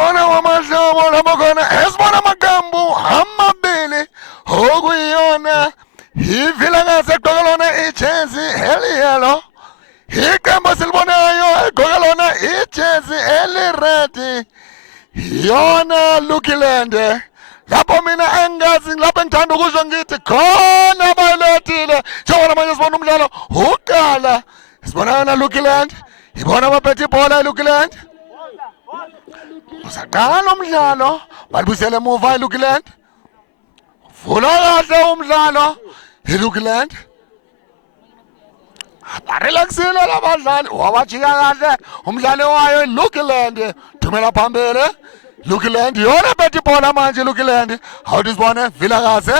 khona wamahlobo lapho khona esibona amakambu amabili okuyiyona ivilakazi egqoke lona ijezi eliyelo iqembu silibonayo egqoke lona ijezi eliredi yona Lukiland lapho mina engazi lapho ngithanda ukusho ngithi khona bayilethile njengoba manje sibona umdlalo uqala sibona yona Lukiland ibona abaphethe ibhola eLukiland usaqala umdlalo balibuyisele emuva eLukiland vula kahle umdlalo eLukiland barelaxile labadlali wabajika kahle umdlalo wayo eLukiland thumela phambili Lukiland yona bethe ibhola manje Lukiland awudisibone Vilakazi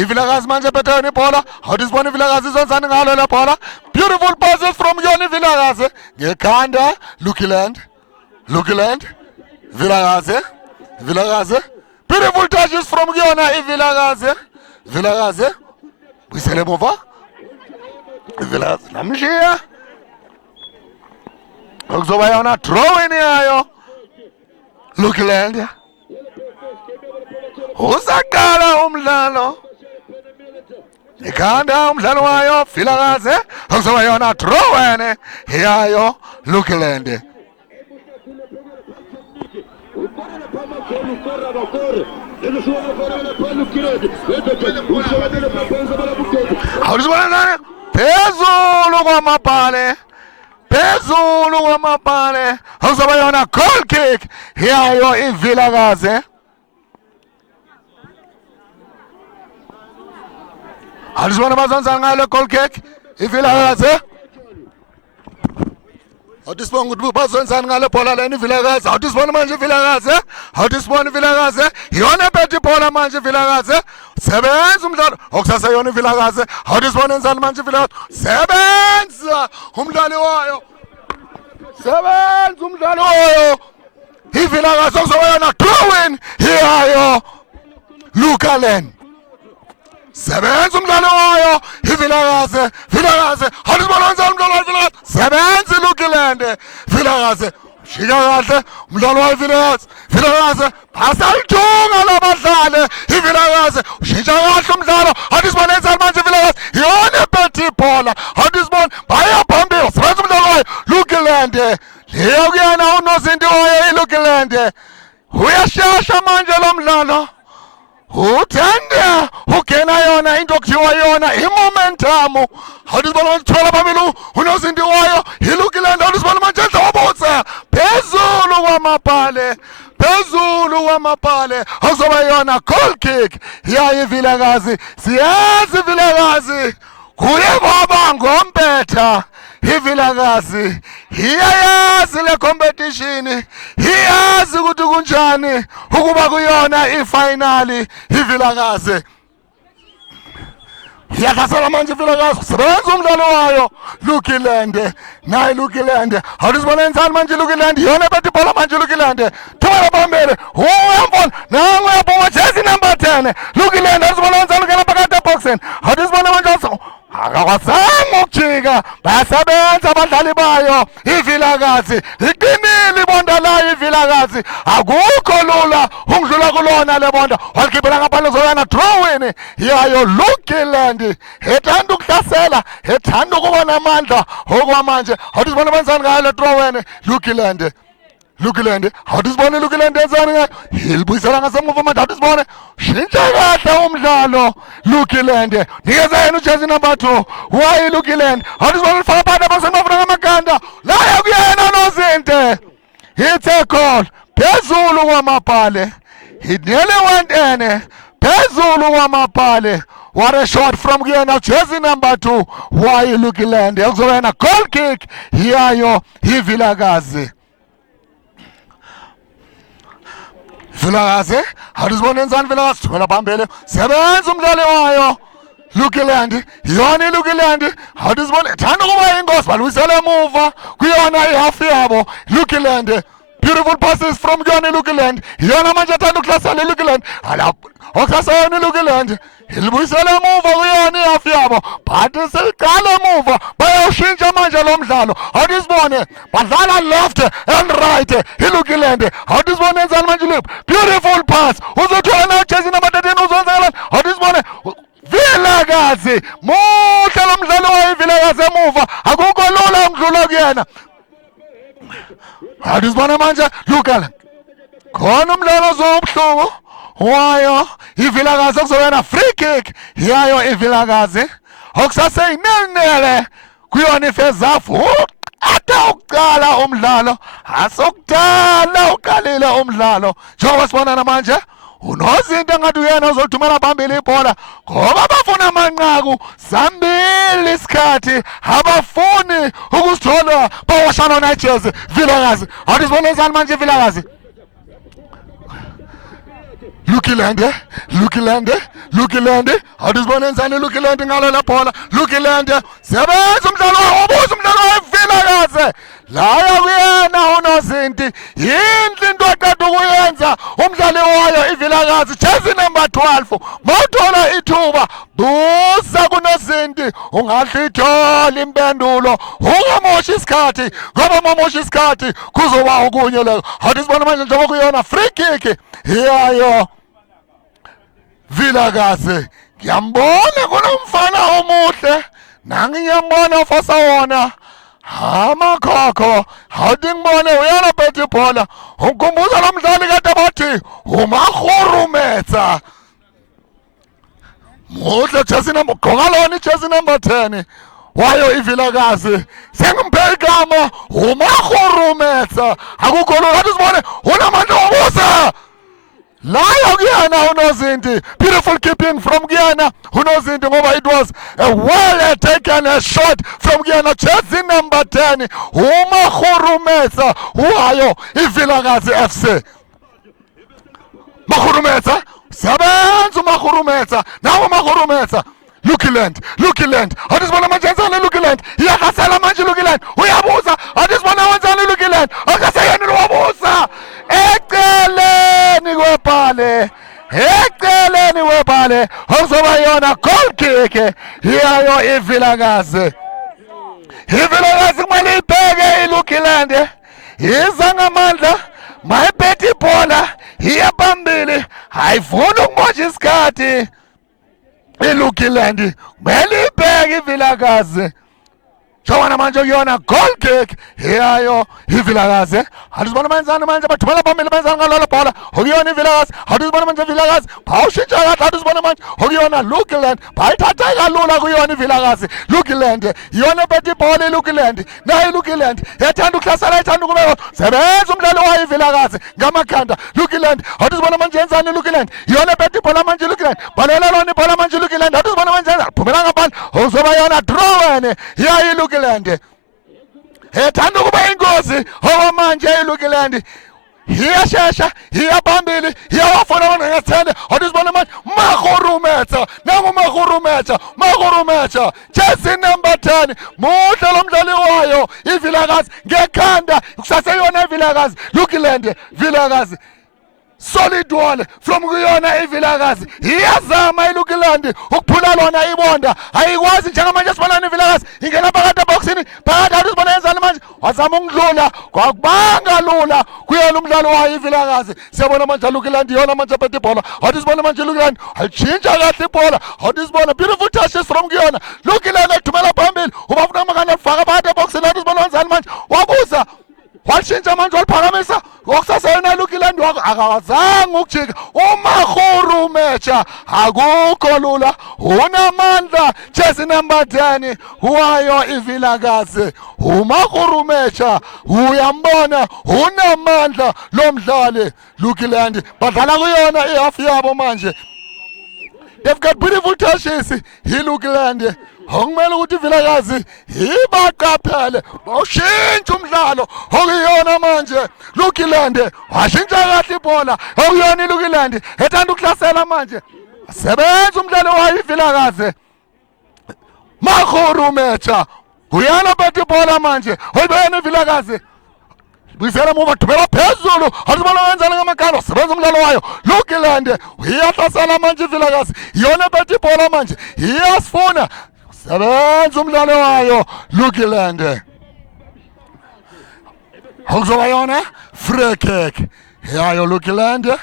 iVilakazi manje bethe yona ibhola awudisibone iVilakazi izonzana ngalo la bhola beautiful passes from yona iVilakazi ngekhanda Lukiland Vilakazi beautiful touches from yona iVilakazi buyisele emuva iVilakazi namshiya okuzoba yona drawing yayo Lukiland usaqala umdlalo ikhanda umdlalo wayo Vilakazi okuzoba yona drawing yayo Lukiland awuzibona phezulu kwamabhale akuzoba yona goal kick yayo iVilakazi awuzibona bazonza ngalo goal kick iVilakazi awudisibona ukuthi bazenzani ngale bhola leni iVilakazi awudisibona manje iVilakazi yona bethe ibhola manje iVilakazi sebenza umdlalo okusasa yona iVilakazi awudisibona enzani manje iVilakazi sebenza umdlalo wayo iVilakazi okuzoba yona drawing yayo Lukiland sebenza umdlalo wayo iVilakazi awudisibona enzani umdlalo wayo iVilakazi sebenza Lukiland Vilakazi shika kahle umdlalo wayo Vilakazi basalithunga labadlali iVilakazi ushintsha kahle umdlalo awudisibona enzani manje iVilakazi yona bethe ibhola awudisibona baya phambili sebenza umdlalo wayo Lukiland leyo kuyena unozinto wayo iLukiland uyashasha manje lo mdlalo uthanda ugena yona into okuthiwa yona imomentum awudisibona manje thola phambili unozinto wayo iLukiland awudisibona manje ndlobotsa phezulu kwamabhale akuzoba yona goal kick yayo iVilakazi siyazi iVilakazi kuye kwaba ngompetha iVilakazi iyayazi le competition iyazi ukuthi kunjani ukuba kuyona ifinali iVilakazi iyahlasela manje iVilakazi sebenza umdlalo wayo Lukiland naye Lukiland awudisibona enzani manje Lukiland yona bethe ibhola manje Lukiland thola phambili uyambona nangu uyaphuma jezi number 10 Lukiland awudisibona enzani ungena phakathi eboxini awudisibona manje akakwazanga ukujika bayasebenza abadlali bayo iVilakazi iqinile ibonda layo iVilakazi akukho lula ungidlula kulona le bonda walikhiphela ngaphandle zoyana drawing yayo Lukiland ethanda ukuhlasela ethanda ukuba namandla okwamanje awudisibona benzani ngayo le drawing Lukiland awudisibona Lukiland enzani ngayo ilibuyisela ngasemuva manje awudisibona shintsha kahle umdlalo Lukiland nikeza yena ujezi number 2 wayi Lukiland awudisibona lifaka phakathi abasemavuna ngamaganda layo kuyena nozinte it's a goal phezulu kwamabhale it nearly went in phezulu kwamabhale what a shot from kuyena ujezi number 2 wayi Lukiland akuzoba yena goal kick yayo iVilakazi Vilakazi awudisibona enzani Vilakazi thumela phambili sebenza umdlalo wayo Lukiland yona iLukiland awudisibona ethanda ukuba ingozi baluyisela emuva kuyona ihalf yabo Lukiland beautiful passes from yona iLukiland yona manje ethanda ukuhlasela iLukiland okuhlasa yona iLukiland ilibuyisela emuva kuyona ihalf yabo but seliqala emuva bayawushintsha manje lo mdlalo awudisibone badlala left and right iLukiland awudisibona enzani step, beautiful pass. Uzothola na jersey number 13 uzonzakala. Awusibone Vilakazi. Muhle lo mdlalo wayo Vilakazi emuva. Akukho lula umdlula kuyena. Awusibone manje Lukela. Khona umdlalo zobhlungu. Wayo iVilakazi kuzoyena free kick yayo iVilakazi. Okusaseyinene kuyona ifezafu. Ata uqala umdlalo asokudala uqalile umdlalo njengoba sibona namanje unozinto engathi uyena uzothumela phambili ibhola ngoba bafuna amanqaku sambili isikhathi abafuni ukusithola bawashana nejezi Vilakazi awuthi sibone enzani manje Vilakazi Lukilande awuthi sibone enzani Lukilande ngalo la bhola Lukilande sebenza umdlalo ubuza umdlalo weVilakazi laya kuyena unozinti yinhle into aqeda ukuyenza umdlali wayo iVilakazi jersey number 12 mawuthola ithuba busa kunozinti ungahlithola impendulo ungamoshi isikhathi ngoba mamoshi isikhathi kuzoba okunye leyo awuthi sibone manje njengoba kuyona free kick yayo Vilakazi ngiyambona kunomfana omuhle nangiyambona fosa wona amakhokho awuthi ngibone uyana phethe ibhola ukumbuza lo mdlali kade bathi uMahurumetsa muhle jersey number gqoka lona ijersey number 10 wayo iVilakazi sengimphela igama uMahurumetsa akukho lo athi sibone unamandla wobusa Laya kuyana unozinti beautiful keeping from Guyana unozinti ngoba it was a well taken a shot from Guyana jersey number 10 uMahurumetsa wayo iVilakazi FC Mahurumetsa sebenza uMahurumetsa nawo uMahurumetsa Lukiland awuthi sibona manje enzani Lukiland iyakasela manje Lukiland uyabuza awuthi sibona wenzani Lukiland akaseyena lowabuza eceleni webhale okuzoba yona goal kick yayo iVilakazi kumele ibheke iLukiland iza ngamandla mayiphethe ibhola iya phambili ayifuni ukumosha isikhathi iLukiland kumele ibheke iVilakazi Jowana manje kuyona goal kick yayo iVilakazi awuzibona manje bathumela phambili manje ngalolo bhola okuyona iVilakazi awuzibona manje iVilakazi bawushintsha kahle awuzibona manje okuyona Lukiland bayithatha kalula kuyona iVilakazi Lukiland iyona phethe ibhola iLukiland nayo iLukiland yathanda ukuhlasela ithanda ukubeka sebenza umdlalo wayo iVilakazi ngamakhanda Lukiland awuzibona manje yenzani iLukiland iyona phethe ibhola manje iLukiland balela lona ibhola manje iLukiland awuzibona manje phumela ngaphandle uzoba yona draw yayo iLukiland ethanda ukuba ingozi okwamanje iLukiland iyashesha iyaphambili iyawafuna wona ngesithende awuzibona manje Mahurumetsa jersey number 10 muhle lo mdlali wayo iVilakazi ngekhanda kusaseyona iVilakazi Vilakazi solid wall from kuyona iVilakazi iyazama iLukiland ukuphula lona ibonda ayikwazi njengamanje sibonana iVilakazi ingena phakathi eboxini phakathi awuzibona yenzani manje wazama ukudlula kwakubanga lula kuyona umdlalo wayo iVilakazi siyabona manje iLukiland yona manje phethe ibhola awuzibona manje iLukiland ayitshintsha kahle ibhola awuzibona beautiful touches from kuyona Lukiland ethumela phambili ubafuna amakana ufaka phakathi eboxini awuzibona wenzani manje wabuza washintsha manje waliphakamisa okusaseyona iLukiland akawazanga ukujika uMahurumetsa akukho lula unamandla jersey number 10 wayo iVilakazi uMahurumetsa uyambona unamandla lo mdlali Lukiland badlala kuyona ihalf yabo manje they've got beautiful touches iLukiland okumele ukuthi iVilakazi ibaqaphele bawushintsha umdlalo okuyona manje Lukiland washintsha kahle ibhola okuyona iLukiland ethanda ukuhlasela manje sebenza umdlalo wayo iVilakazi Mahurumetsa uyana phethe ibhola manje oyibona iVilakazi Buyisela muva thubela phezulu awuzibona wenzani ngamakhala sebenza umdlalo wayo Lukiland uyahlasela manje iVilakazi iyona phethe ibhola manje iyasifuna sebenza umdlalo wayo Lukiland okuzoba yona free kick yayo Lukiland.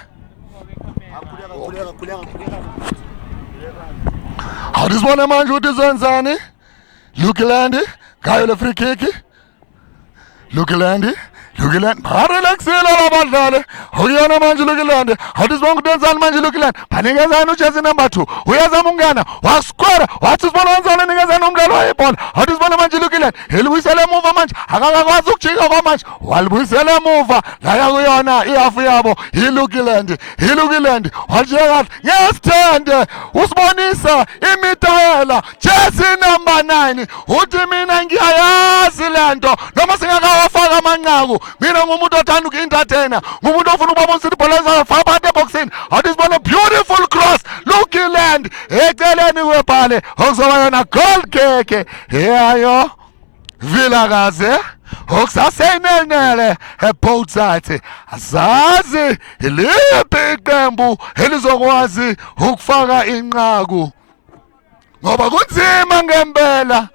Awudisibona manje ukuthi uzenzani Lukiland ngayo le free kick. Lukiland barelaxela labadlali uyona manje Lukiland awudisibona ukuthi wenzani manje Lukiland banikezana ujersey number 2 uyazama ukungena wasquare wathi sibona wenzani nikezana umdlalo wayibhola awudisibona manje Lukiland elibuyisela emuva manje akakwazi ukujika kwamanje walibuyisela emuva la yakuyona ihafu yabo iLukiland wajika kahle ngesithende usibonisa imitayela jersey number 9 uthi mina ngiyayazi lento noma singakawafaka amanqaku mina ngumuntu othanda uku-entertainer ngumuntu ofuna ukubabonisa ibhola ezafaka phakathi eboxini awudisibona beautiful cross Lukiland eceleni kwebhale okuzoba yona goal kick yayo Vilakazi okusasenenele both sides azazi iliphi iqembu elizokwazi ukufaka inqaku ngoba kunzima ngempela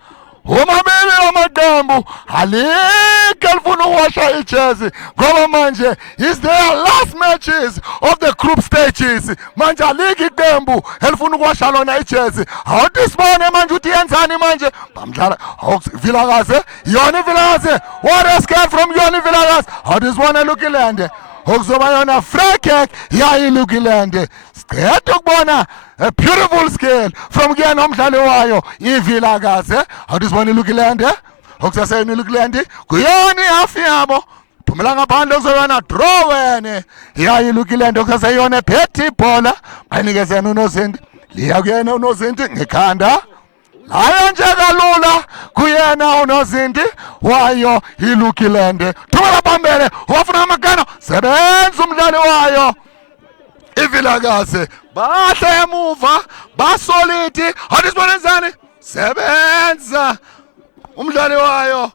omabili amaqembu alikho elifuna ukuwasha ijezi ngoba manje is their last matches of the group stages manje alikho iqembu elifuna ukuwasha lona ijezi awudisibone manje uthi yenzani manje bamdlala Vilakazi yona Vilakazi what a scare from yona Vilakazi awudisibone Lukiland okuzoba yona free kick yayi Lukiland siceda ukubona a beautiful skill from kuyena umdlali wayo iVilakazi awudisibona Lukiland okusaseyini Lukiland kuyona ihafu yabo phumela ngaphandle kuzoyona draw wene yayi Lukiland okusaseyona phethe ibhola bayinikezena uNozinti liya kuyena uNozinti ngekhanda hayi nje kalula kuyena uNozinti wayo iLukiland thumela phambili wafuna amagana sebenza umdlali wayo iVilakazi bahle emuva basolidi awudisibona enzani sebenza umdlali wayo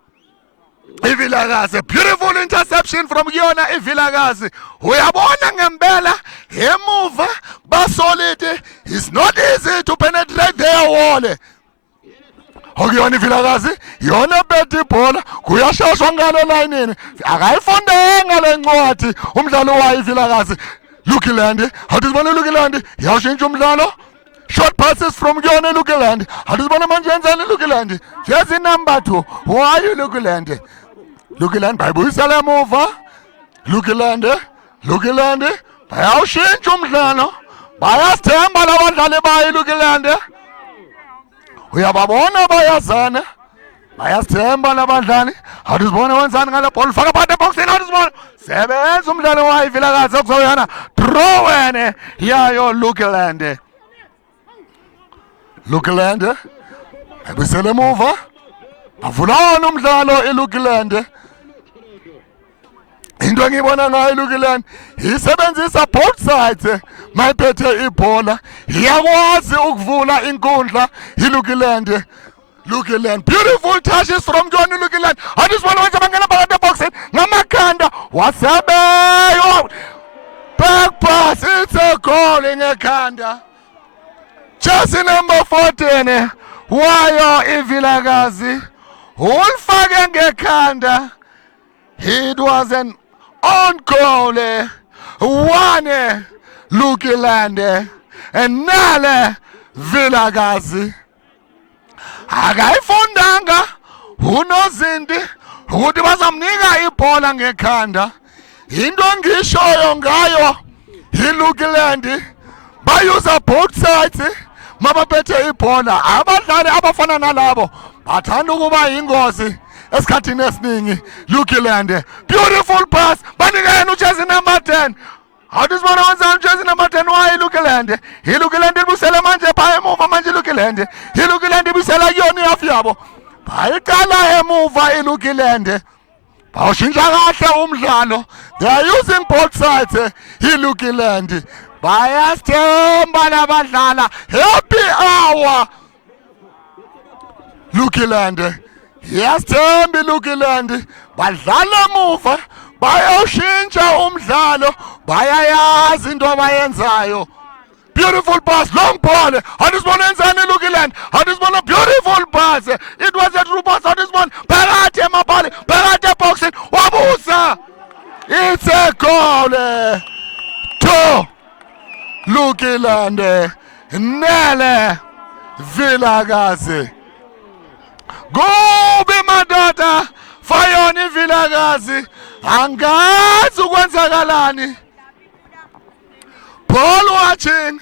iVilakazi beautiful interception from kuyona iVilakazi uyabona ngempela emuva basolidi it's not easy to penetrate their wall okuyona iVilakazi yona bethe ibhola kuyashashwa ngale layinini akayifundanga lencwadi umdlalo wayo iVilakazi Lukiland awudisibona Lukiland yawushintsha umdlalo short passes from kuyona Lukiland awudisibona manje yenzani Lukiland jersey number 2 wayo Lukiland bayibuyisela emuva Lukiland bayawushintsha umdlalo bayasithemba labadlali bayo Lukiland uyababona bayazana bayasithemba labadlali awudisibona wenzani ngale bhola faka phakathi eboxini awudisibona sebenza umdlalo wayo iVilakazi okuzoyona draw wene yayo Lukiland ebuyisela emuva bavulana umdlalo iLukiland into engiyibona ngayo iLukiland isebenzisa both sides mayiphethe ibhola iyakwazi ukuvula inkundla iLukiland beautiful touches from John Lukiland awudisibona wenza bangena phakathi eboxini ngamakhanda wasebeyo back pass it's a goal ngekhanda jersey number 14 wayo iVilakazi ulfake ngekhanda it was an on goal one Lukiland and nale Vilakazi akayifundanga uNozinti ukuthi bazamnika ibhola ngekhanda into ngishoyo ngayo iLukiland bayuza both sides mabaphethe ibhola abadlali abafana nalabo bathanda ukuba ingozi esikhathini esiningi Lukiland beautiful pass banikena ujersey number 10 awudisibona wenzani ujersey number 10 wayo iLukiland ibusela manje phaya emuva manje iLukiland ibusela kuyona ihafu yabo bayiqala emuva iLukiland bawushintsha kahle umdlalo they are using both sides iLukiland bayasithemba labadlala happy hour Lukiland yasithemba iLukiland badlala emuva bayawushintsha umdlalo bayayazi into abayenzayo beautiful pass long ball awudisibona enzani iLukiland awudisibona beautiful pass it was a true pass awudisibona phakathi emabhali phakathi eboxini wabusa It's a goal. 2. Lukilande. Nele. Vilakazi. Gobe madoda. Fayoni Vilakazi. Angazi ukwenzakalani. Paul watching.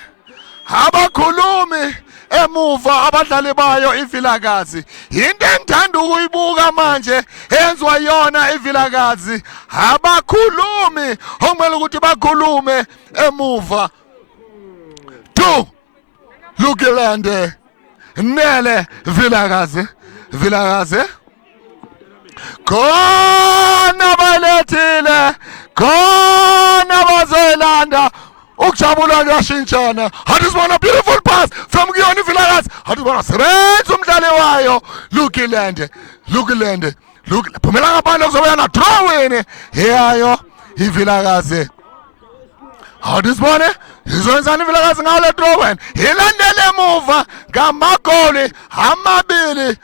Abakhulumi emuva abadlali bayo iVilakazi. Into engithanda ukuyibuka manje enzwa yona iVilakazi. Abakhulumi okumele ukuthi bakhulume emuva. 2 Lukilande. Nele Vilakazi. Vilakazi. Khona balethile. Khona bazoyilanda. Ukujabula kuyashintshana. Hadisibona beautiful pass from Guyoni Vilakazi. Hadisibona sebenza umdlali wayo Lukilande. Lukilande. Phumela ngaphandle kuzoba yana drawing yayo iVilakazi. Hadisibona izowenzani iVilakazi ngale drawing. Ilandele emuva ngamagoli amabili.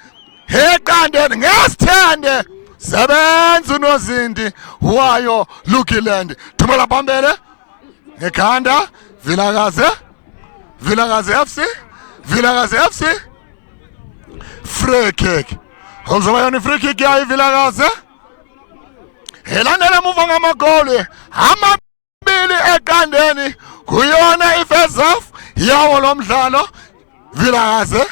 Eqandeni ngesithande. Sebenza unozinti wayo Lukilande. Thumela phambili. Ekhanda Vilakazi. Vilakazi FC. Vilakazi FC. Free kick. Okuzoba yona free kick yayo Vilakazi. Elandela emuva ngamagoli amabili eqandeni kuyona ifirst half yawo lo mdlalo Vilakazi.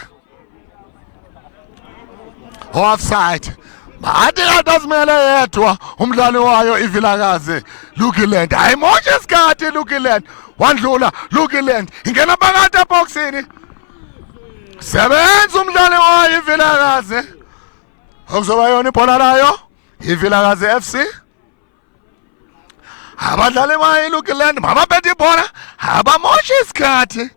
Offside. Bathi atazimele yedwa umdlali wayo iVilakazi Lukilande. Ayimoshe isikhathi Lukilande. Wandlula Lukilande. Ingena phakathi eboxini. Sebenza umdlali wayo iVilakazi. Okuzoba yona ibhola layo iVilakazi FC. Abadlali bayo Lukilande mabaphethe ibhola abamoshe isikhathi.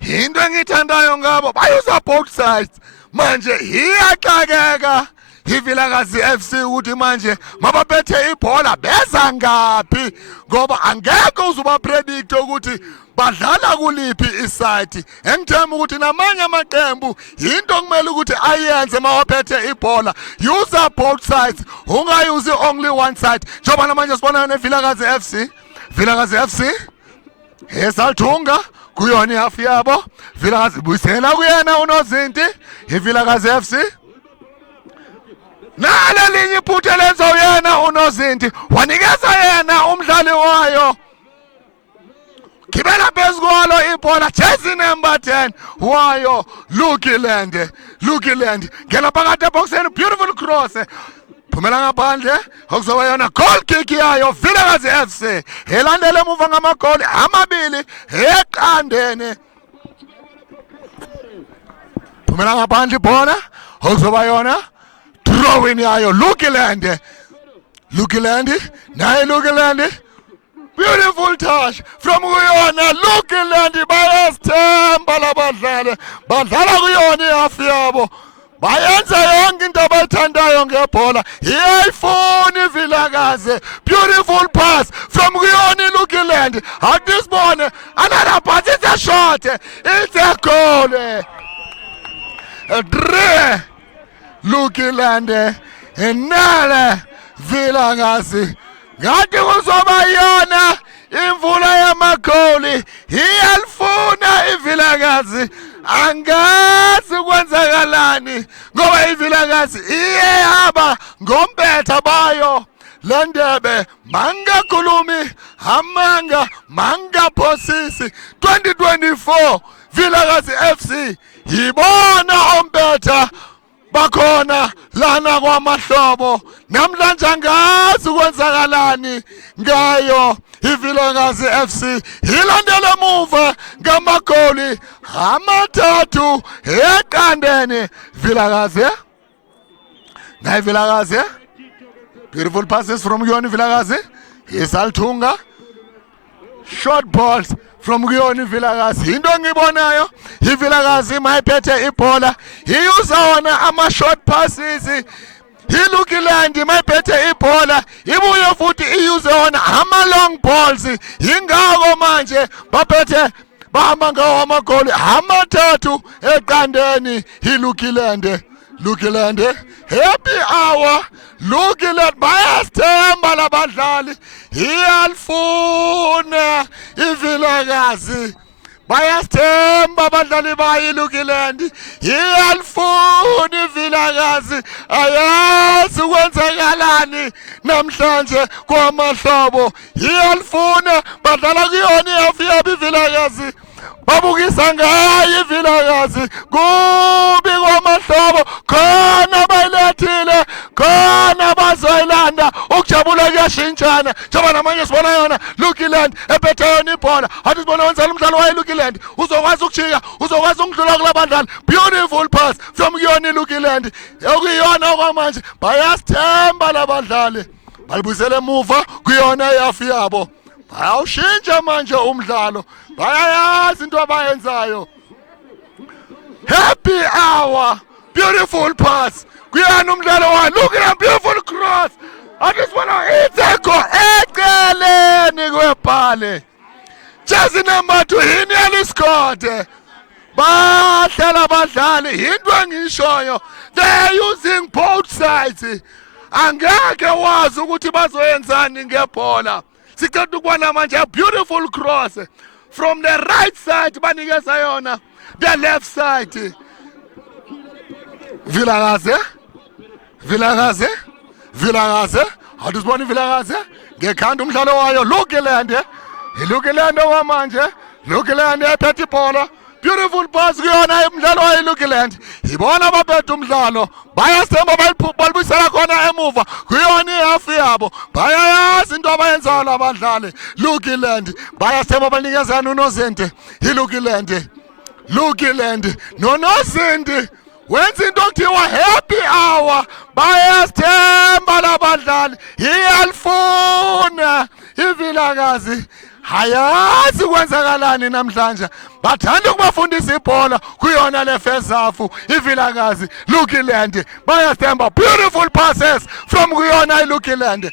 Into engithandayo ngabo bayuza both sides. Manje iyaxakeka iVilakazi FC ukuthi manje mabaphethe ibhola beza ngaphi ngoba angeke uzuba predict ukuthi badlala kuliphi iside. Engithemba ukuthi namanye amaqembu into kumele ukuthi ayenze mawaphethe ibhola. Use both sides. Ungayuzi only one side. Njoba namanje sibona neVilakazi FC. Vilakazi FC esalthunga kuyona ihalf yabo. Vilakazi buyisela kuyena unozinti iVilakazi FC. Nale linye iphutha lenza uyena unozinti wanikeza yena umdlali wayo. Kibela phezulu ibhola jersey number 10 wayo Lukilande. Lukilande ngena phakathi eboxeni beautiful cross. Phumela ngaphandle okuzoba yona goal kick yayo Vilakazi FC. Elandele emuva ngamagoli amabili eqandeni. Phumela ngaphandle ibhola okuzoba yona drawing yayo Lukilande. Lukilande. Naye Lukilande. Beautiful touch from kuyona Lukilande. Bayasithemba labadlali. Badlala kuyona ihalf yabo. Bayenza yonke into abayithandayo ngebhola. Iyayifuna iVilakazi. Beautiful pass from kuyona Lukilande. Hadisibone another pass. It's a shot. It's a goal. 3 Lukilande enale Vilakazi. Ngathi kuzoba yona imvula yamagoli. Iyalifuna iVilakazi. Angazi kwenzakalani ngoba iVilakazi iyehamba ngompetha bayo lendebe. Mangakhulumi amanga mangaphosisi. 2024 Vilakazi FC yibona ompetha bakhona lana kwamahlobo. Namhlanje angazi kwenzakalani ngayo iVilakazi FC. Ilandele emuva ngamagoli amathathu eqandeni Vilakazi. Nayi Vilakazi. Beautiful passes from Guyoni Vilakazi. Isalthunga. Short balls from Guyoni Vilakazi. Into engibonayo iVilakazi mayiphethe ibhola iyuza wona ama short passes. Ilukilande mayiphethe ibhola ibuye futhi iyuze wona ama long balls. Ingako manje baphethe bahamba ngawo amagoli amathathu eqandeni ilukilande. Lukiland, happy hour. Lukiland, bayasithemba labadlali. Iyalifuna ivilakazi. Bayasithemba abadlali bayi Lukiland. Iyalifuna ivilakazi. Ayazi ukwenzakalani namhlanje kwamahlobo. Iyalifuna badlala kuyona iyafika ivilakazi. Babukisa ngayo ivilakazi kubi kwamahlobo khona bayilethile khona bazoyilanda ukujabula kuyashintshana njengoba namanje sibona yona Lukiland ephethe yona ibhola athi sibona wenza umdlalo waye Lukiland uzokwazi ukujika uzokwazi ukudlula kulabadlali beautiful pass from kuyona Lukiland okuyiyona okwamanje bayasithemba labadlali balibuyisele emuva kuyona yafi yabo bayawushintsha manje umdlalo bayayazi into abayenzayo. Happy hour, beautiful pass kuyana umdlalo wayo. Look at that beautiful cross. I just wanna itheko eceleni kwebhale. Jersey number 2 he nearly scored. Bahlala abadlali into engishoyo, they're using both sides. Angeke wazi ukuthi bazoyenzani ngebhola. Sicela ukubona manje a beautiful cross from the right side banikeza yona the left side. Vilakazi adusibona Vilakazi ngekhanda umdlalo wayo Lukiland wamanje Lukiland ephethe ibhola beautiful pass kuyona umdlalo wayo Lukiland ibona abaphethe umdlalo bayasithemba balibuyisela khona emuva kuyona ihafu yabo bayayazi into abayenzayo labadlali Lukiland bayasithemba banikezana uNozinti Lukiland noNozinti wenza into okuthiwa happy hour bayasithemba labadlali iyalifuna ivilakazi hayazi kwenzakalani namhlanje bathanda ukubafundisa ibhola kuyona le first half ivilakazi Lukiland bayasithemba beautiful passes from kuyona Lukiland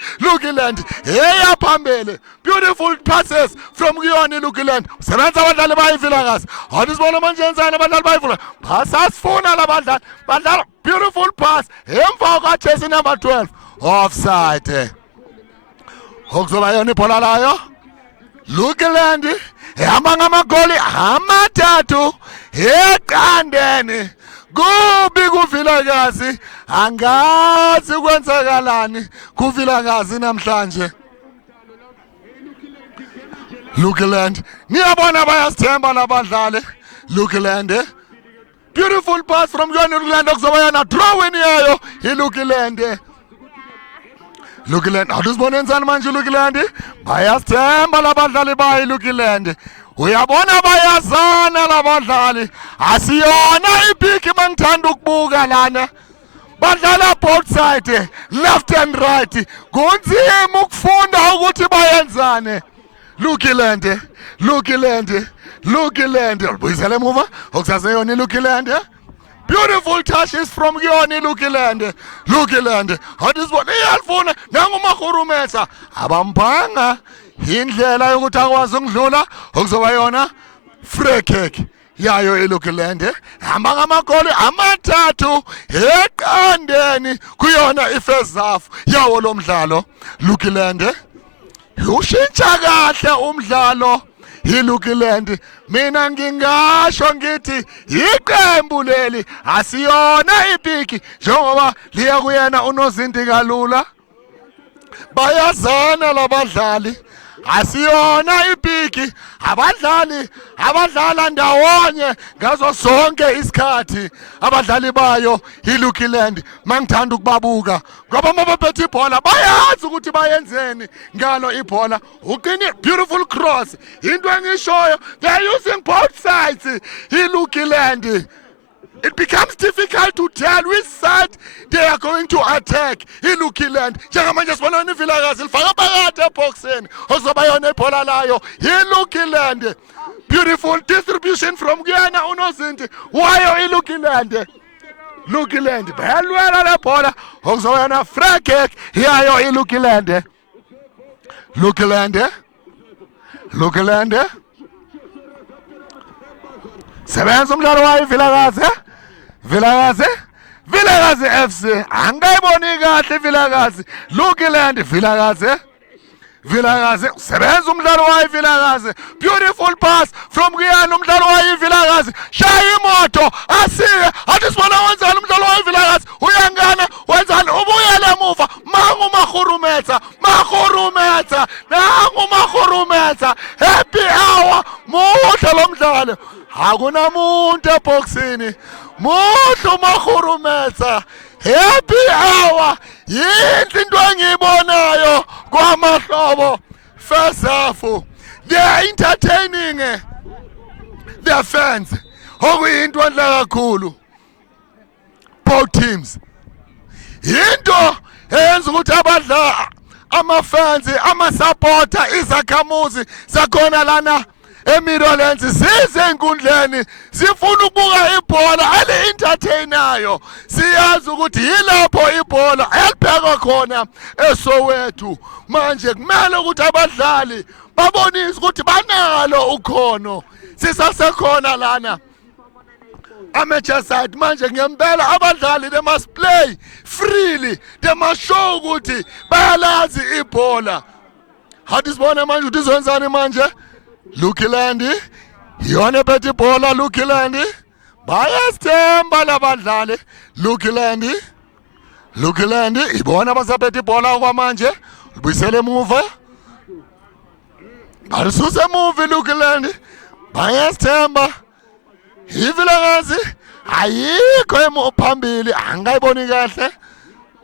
eyaphambili beautiful passes from kuyona Lukiland sebenza abadlali bayivilakazi awusibona manje enzani abadlali bayivula basasifuna labadlali badlala beautiful pass emva kwa jersey number 12 offside okuzoba yona ibhola layo Lukiland ehamba ngamagoli amathathu eqandeni kubi kuvilakazi angazi kwenzakalani kuvilakazi namhlanje Lukiland niyabona bayasithemba labadlali Lukiland beautiful pass from Lukiland okuzoba yona drawing yayo Lukiland awusibona enzani manje Lukiland bayasithemba labadlali bayi Lukiland uyabona bayazana labadlali asiyona ipiki mangithanda ukubuka lana badlala both side left and right kunzima ukufunda ukuthi bayenzane Lukiland ubuyisele emuva okusaseyona Lukiland beautiful touches from kuyona Lukiland hadisibona iyalifuna nangumahurumesa abambanga indlela yokuthi akwazi ukudlula okuzoba yona free kick yayo Lukiland hamba ngamagoli amathathu eqandeni kuyona ifirst half yawo lo mdlalo Lukiland ushintsha kahle umdlalo Lukiland mina ngingasho ngithi iqembu leli asiyona ipiki njengoba liya kuyena uNozinti kalula bayazana labadlali asiyona ipiki abadlali abadlala ndawonye ngazo sonke isikhathi abadlali bayo Lukiland mangithanda ukubabuka ngoba mabaphethe ibhola bayazi ukuthi bayenzeni ngalo ibhola uqini beautiful cross into engishoyo they are using both sides Lukiland. It becomes difficult to tell which side they are going to attack. Lukiland njengamanje sibona ivilakazi lifaka phakathi eboxini okuzoba yona ibhola layo Lukiland beautiful distribution from kuyena uNozinti wayo Lukiland bayalwela le bhola okuzoba yona free kick yayo Lukiland sebenza umdlalo wayo Vilakazi Vilakazi FC angayiboni kahle Vilakazi Lukiland Vilakazi usebenza umdlalo wayo Vilakazi, beautiful pass from Kuyani umdlalo wayo Vilakazi, shaya imoto asike athi sibona wenzani umdlalo wayo Vilakazi, uyangana wenzani ubuyele emuva mangu mahurumetsa happy hour muhle lo mdlalo akunamuntu eboxini muhle mahurumetsa happy hour yinhle into engiyibonayo kwamahlobo. First half they are entertaining their fans okuyinto enhle kakhulu both teams, into eyenza ukuthi abadla ama-fans ama-supporter izakhamuzi sakhona lana eMidlands size enkundleni sifuna ukubuka ibhola ali-entertainayo, siyazi ukuthi yilapho ibhola elibhekwa khona eSoweto. Manje kumele ukuthi abadlali babonise ukuthi banalo ukhono, sisasekhona lana amateur side. Manje ngempela abadlali they must play freely, they must show ukuthi bayalazi ibhola. Hathi sibone manje ukuthi izenzani manje. Lukiland yona bethe ibhola, Lukiland bayasithemba labadlali. Lukiland ibona basaphethe ibhola okwamanje, libuyisele emuva balisusa emuva Lukiland bayasithemba. Ivilakazi ayikho phambili angayiboni kahle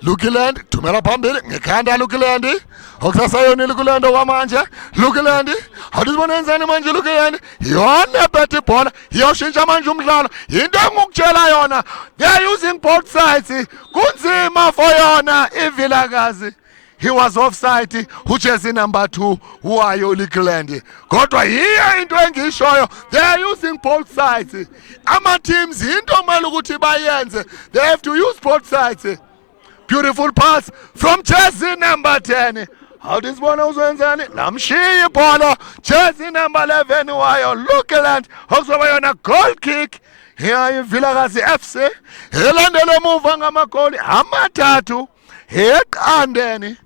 Lukiland, thumela phambili ngekhanda Lukiland okusasayona Lukiland okwamanje. Lukiland awuzibona enzani manje Lukiland yona bethe ibhola iyoshintsha manje umdlalo, into engukutshela yona they are using both sides, kunzima for yona Ivilakazi. He was offside ujersey number 2 wayo Lukiland, kodwa yiyo into engishoyo they are using both sides. Ama teams into kumele ukuthi bayenze, they have to use both sides. Beautiful pass from jersey number 10. How this one uzwenzani namshiya ibhola jersey number 11 wayo Lukiland okuzoba yona goal kick. Here Vilakazi FC elandele emuva ngamagoli amathathu eqandeni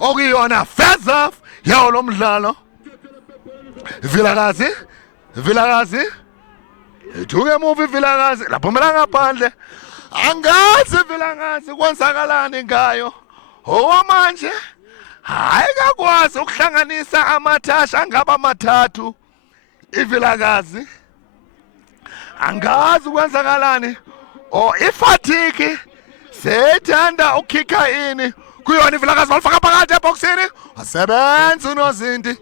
okuyona first half yawo lo mdlalo. Vilakazi ithuke emuva Vilakazi laphumela ngaphandle, angazi Vilakazi kwenzakalani ngayo okwamanje, hayi kakwazi ukuhlanganisa amathasha angaba mathathu Vilakazi, angazi kwenzakalani ifatiki sethanda ukhikha ini kuyona Vilakazi walifaka phakathi eboxini wasebenza unozinti.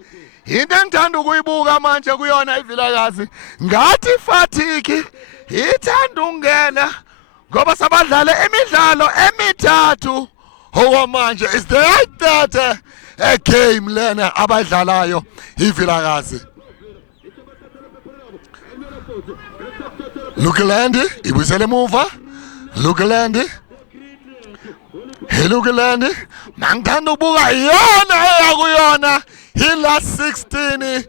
Into engithanda ukuyibuka manje kuyona Vilakazi ngathi ifatiki ithanda ungena ngoba sabadlala imidlalo emithathu okwamanje. Is the right that a game lena abadlalayo Vilakazi. Lukiland ibuyisele emuva Lukiland mangithanda ukubuka yona eyakuyona last 16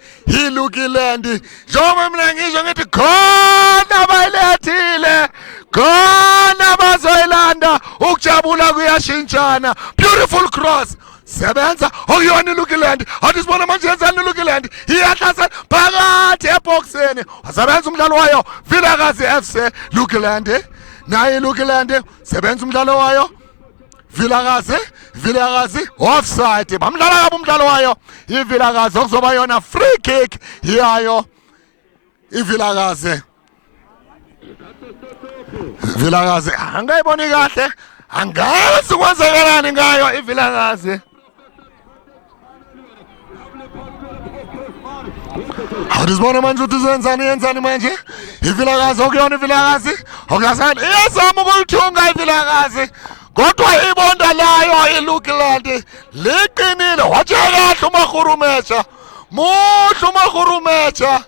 Lukiland. Njengoba mina ngisho ngithi khona bayilethile, khona bazoyilanda, ukujabula kuyashintshana. Beautiful cross sebenza okuyona Lukiland. Athi sibona manje yenzani Lukiland iyahlasela phakathi eboxini, wasebenza umdlalo wayo Vilakazi FC. Lukiland naye Lukiland sebenza umdlalo wayo Vilakazi offside, bamdlala kabi umdlalo wayo Vilakazi okuzoba yona free kick yayo Vilakazi angayiboni kahle, angazi kwenzakalani ngayo Vilakazi. Awuzibona manje ukuthi yenzani manje Vilakazi okuyona Vilakazi okuyasana iyazama ukuyithunga Vilakazi, kodwa ibonda layo Lukiland liqinile. Wajela kahle uMahurumetsa, muhle uMahurumetsa,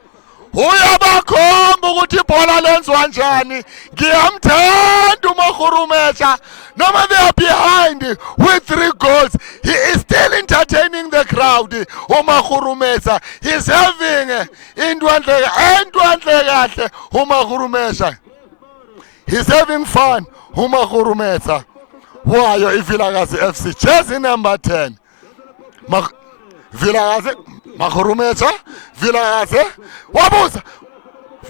uyabakhomba ukuthi ibhola lenziwa njani. Ngiyamthanda uMahurumetsa, noma they are behind with 3 goals he is still entertaining the crowd. uMahurumetsa is having into enhle kahle uMahurumetsa. He's having fun. Umahurumeza. Wayo iVilakazi FC. Jersey number 10. Vilakazi. Mahurumeza. Vilakazi. Wabuza.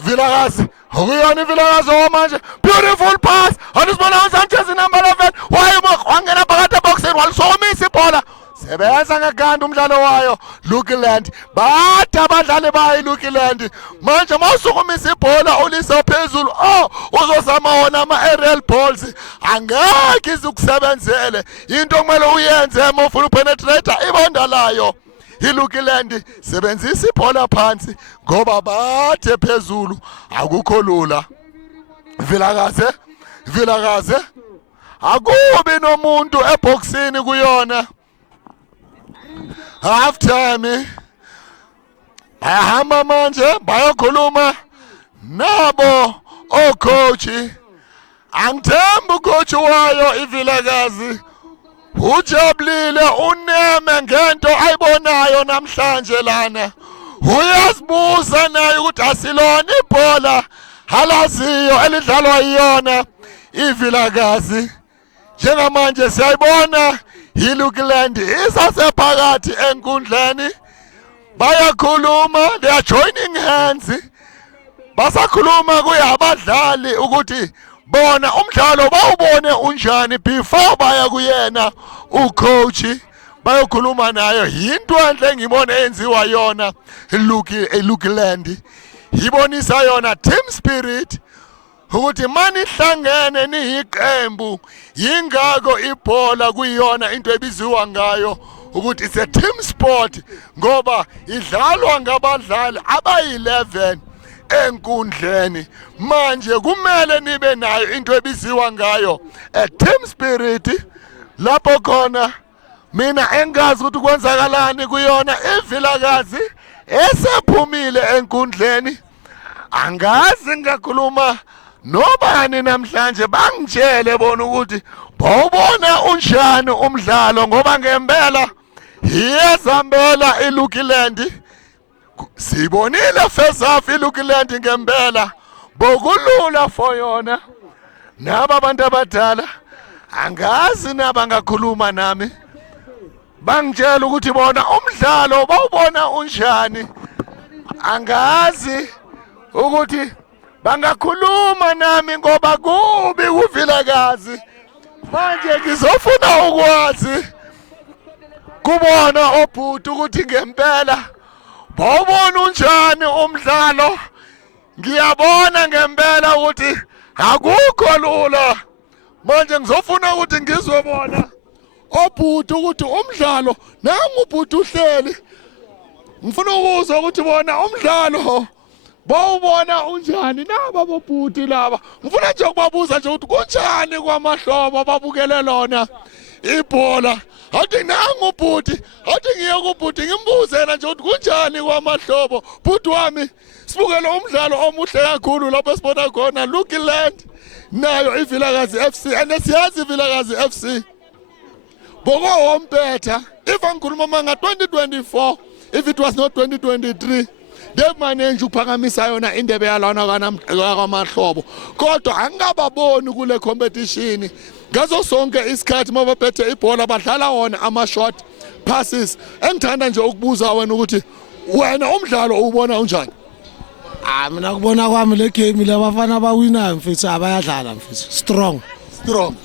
Vilakazi. Huyoni Vilakazi omanje. Beautiful pass. Hadisman Sanchez number 11. Wayo wangena phakathi boxing walisomisa ibhola. Sebenza ngeganda umdlalo wayo Lukeland. Bathi abadlali bayo Lukeland. Manje mawusukumisa ibhola ulisa phezulu. Uzozama wona ama-aerial balls. Angeke izukusebenzele. Into kumele uyenze uma ufuna upenetrate ibonda layo. iLukeland sebenzisa ibhola phansi ngoba bathe phezulu akukho lula. Vilakazi akubi nomuntu eboxini kuyona. Half time bayahamba manje bayakhuluma nabo coach. Angithemba coach wayo iVilakazi ujabulile uneme ngento ayibonayo namhlanje lana. Uyazibuza naye ukuthi asilona ibhola halaziyo elidlalwa iyona iVilakazi. Njengamanje siyayibona iLukeland isasephakathi enkundleni bayakhuluma, they are joining hands. Basakhuluma kuyabadlali ukuthi bona umdlalo bawubone unjani before baya kuyena ucoach bayokhuluma nayo. Yinto enhle ngibona enziwa yona iLukeland. Ibonisa yona team spirit ukuthi mani hlangene niyiqembu yingako ibhola kuyona into ebiziwa ngayo ukuthi it's a team sport ngoba idlalwa ngabadlali abayi-11 enkundleni. Manje kumele nibe nayo into ebiziwa ngayo a team spirit. Lapho khona mina engazi ukuthi kwenzakalani kuyona iVilakazi esephumile enkundleni. Angazi ngakhuluma nobani namhlanje bangitshele bona ukuthi bawubona unjani umdlalo ngoba ngempela iyezambela iLukeland. Sibonile first half iLukeland ngempela bokulula for yona. Naba abantu abadala angazi naba ngakhuluma nami bangitshela ukuthi bona umdlalo bawubona unjani. Angazi ukuthi bangakhuluma nami ngoba kubi kuVilakazi. Manje ngizofuna ukwazi kubona obhuti ukuthi ngempela bawubona unjani umdlalo. Ngiyabona ngempela ukuthi akukho lula. Manje ngizofuna ukuthi ngizobona obhuti ukuthi umdlalo nangu ubhuti uhleli. Ngifuna ukuzwa ukuthi bona umdlalo bawubona unjani naba bobhuti laba. Ngifuna nje ukubabuza nje ukuthi kunjani kwamahlobo babukele lona ibhola. Awuthi nangu ubhuti, awuthi ngiye kubhuti ngimbuzela nje ukuthi kunjani kwamahlobo. Bhuti wami sibukele umdlalo omuhle kakhulu lapho sibona khona Lukeland nayo iVilakazi FC and siyazi iVilakazi FC boko wompetha. If angikhuluma manga 2024 if it was not 2023 demanage uphakamisa yona indebe yalana kwamahlobo kodwa angababoni kule competition. Ngazo sonke isikhathi mabaphethe ibhola badlala wona ama short passes. Engithanda nje ukubuza wena ukuthi wena umdlalo ubona unjani? Mina kubona kwami le game labafana bawinayo mfethu abayadlala mfethu strong.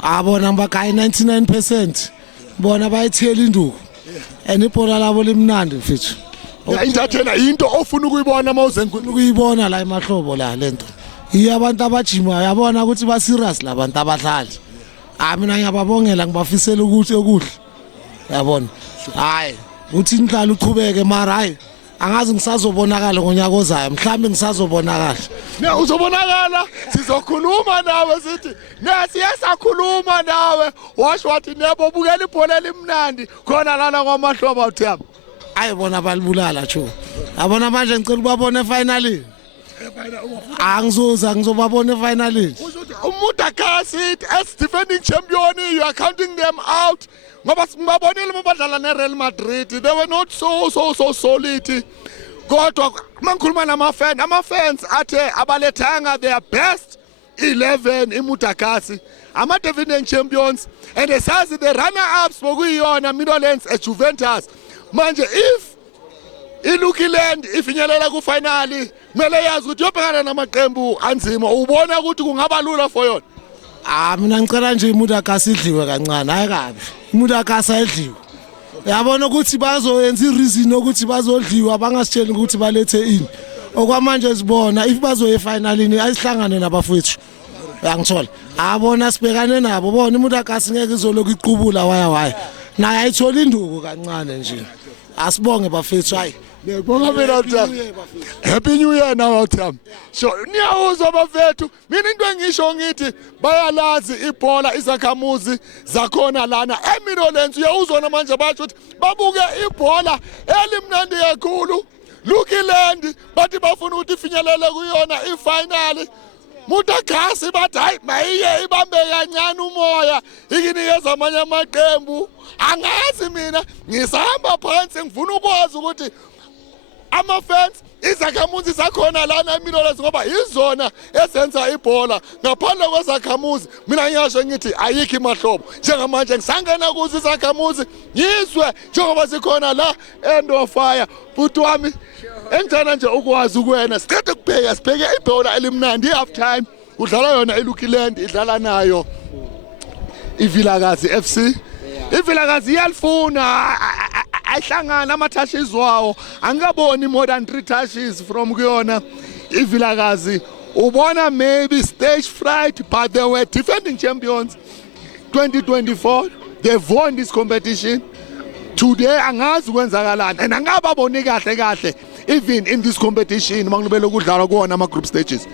Abona mbakayi 99% bona bayithela induku and ibhola labo limnandi mfethu. Intathena into ofuna ukuyibona mawuze ukuyibona la emahlobo la lento iyabantu abajima yabona ukuthi ba serious labantu abadlali. Mina ngiyababongela ngibafisela ukuthi okuhle yabona. Hayi uthi inhlalo uqhubeke mara hayi angazi ngisazobonakala ngonyaka ozayo mhlambe ngisazobonakala. Uzobonakala sizokhuluma nawe sithi siyasakhuluma nawe washo wathi nebo bukela ibhola elimnandi khona lana kwamahlobo awuthaba. Ayibona balibulala cho. Abona manje ngicela ubabone finally. Ngizobabona finally. Umuntu akasithi as defending champion you are counting them out. Ngoba singabonile mabadlala neReal Madrid they were not so solid. Kodwa mangikhuluma ama fans athe abalethanga their best 11 iMudagasi ama-defending champions and esazi the runner-ups bokuyiyona Meadowlands eJuventus. Manje if iLukiland ifinyelela kufinali kumele yazi ukuthi yobhekana namaqembu anzima, ubona ukuthi kungaba lula for yona. Mina ngicela nje iMudagasi idliwe kancane, hayi kabi. iMudagasi ayidliwe. Yabona ukuthi bazoyenza ireason ukuthi bazodliwa bangasitsheli ukuthi balethe ini. Okwamanje sibona if bazoye finalini ayisihlangane nabafowethu. Uyangithola? Abona sibhekane nabo bona iMudagasi ngeke izoloku iqubula waya. Naye ayithola induku kancane nje. Asibonge bafethu hayi. Ngiyabonga mina Awuthami. Happy New Year now Awuthami. So niyawuzwa bafethu, mina into engisho ngithi bayalazi ibhola izakhamuzi zakhona lana eMeadowlands. Uyawuzwa namanje basho ukuthi babuke ibhola elimnandi kakhulu. Lukiland bathi bafuna ukuthi ifinyelele kuyona ifinali. Mudagasi bathi hayi mayiye ibambe kancane umoya ikinikeza amanye amaqembu. Angazi mina ngisahamba phansi ngifuna ukwazi ukuthi ama-fans izakhamuzi zakhona lana eMeadowlands ngoba izona ezenza ibhola ngaphandle kwezakhamuzi. Mina ngiyasho ngithi ayikho imahlobo njengamanje ngisangena kuzo izakhamuzi ngizwe njengoba sikhona la end of fire. Bhuti wami engithanda nje ukwazi kuwena siqede ukubheka sibheke ibhola elimnandi i-half time udlala yona iLukiland idlala nayo iVilakazi FC. iVilakazi iyalifuna ayihlangana ama-touches wawo angikaboni more than 3 touches from kuyona iVilakazi. Ubona maybe stage fright but they were defending champions 2024. They've won this competition. Today angazi kwenzakalani and angababoni kahle even in this competition mangilobele ukudlalwa kuona ama group stages.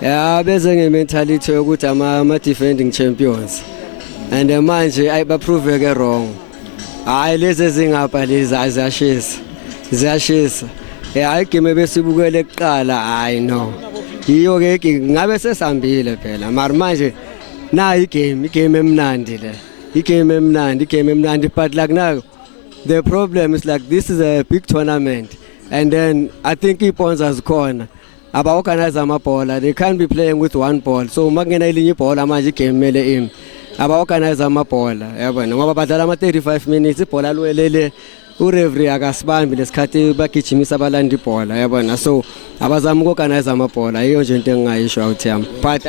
Yeah, beze ngementality yokuthi ama defending champions and manje ayibaprove ke wrong. Hayi lezi zingapha lezi ziyashisa. Hayi game besibukele kuqala hayi no. Yiyo ke ngabe sesambile phela mara manje na igame emnandi le. Igame emnandi but like now the problem is like this is a big tournament and then I think sponsors corner aba organize amabhola they can't be playing with one ball so makungena elinye ibhola manje igame mele im aba organize amabhola yabona ngoba badlala ama 35 minutes ibhola lwelele ureferee akasibambi lesikhathi bagijimisa abalanda ibhola yabona so abazama ukorganize amabhola iyo nje into engayisho Awuthami but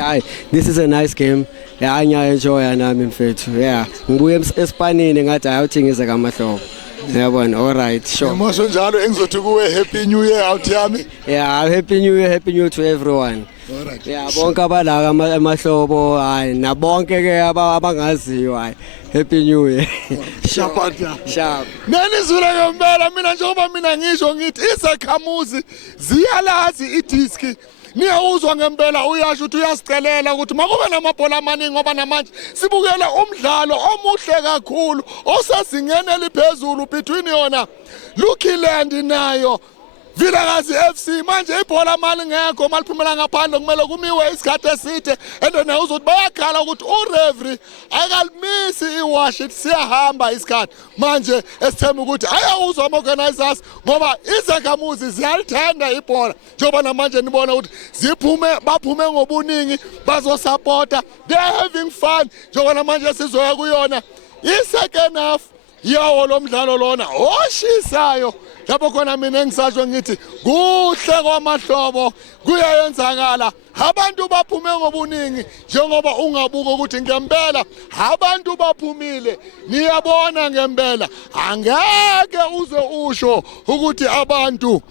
this is a nice game anya enjoy nami mfethu ngibuye esipanini ngathi ayawuthi ngize kamahlobo yabona all right sure Ngimusho njalo engizothi kuwe happy new year Awuthami. Happy new year to everyone. All right. Bonke abala amahlobo nabonke ke abangaziyo happy new year. Sharp. Nenizwile ngempela mina njengoba mina ngisho ngithi izakhamuzi ziyalazi idiski. Niyawuzwa ngempela uyasho ukuthi uyasicelela ukuthi makube namabhola amaningi ngoba namanje sibukela umdlalo omuhle kakhulu osazingene eliphezulu between yona Lukiland nayo Vilakazi FC. Manje ibhola mali ngekho maliphumela ngaphandle kumele kumiwe isikhathi eside and then uzothi bayakhala ukuthi ureferee akalimisi iwash siyahamba isikhathi manje esithemba ukuthi ayawuzwa ama-organizers ngoba izakhamuzi ziyalithanda ibhola njengoba namanje nibona ukuthi baphume ngobuningi bazosupporta they're having fun njengoba namanje sizoya kuyona i-second half yawo lo mdlalo lona oshisayo lapho khona mina engisasho ngithi kuhle kwamahlobo kuyayenzakala abantu baphume ngobuningi njengoba ungabuka ukuthi ngempela abantu baphumile niyabona ngempela angeke uze usho ukuthi abantu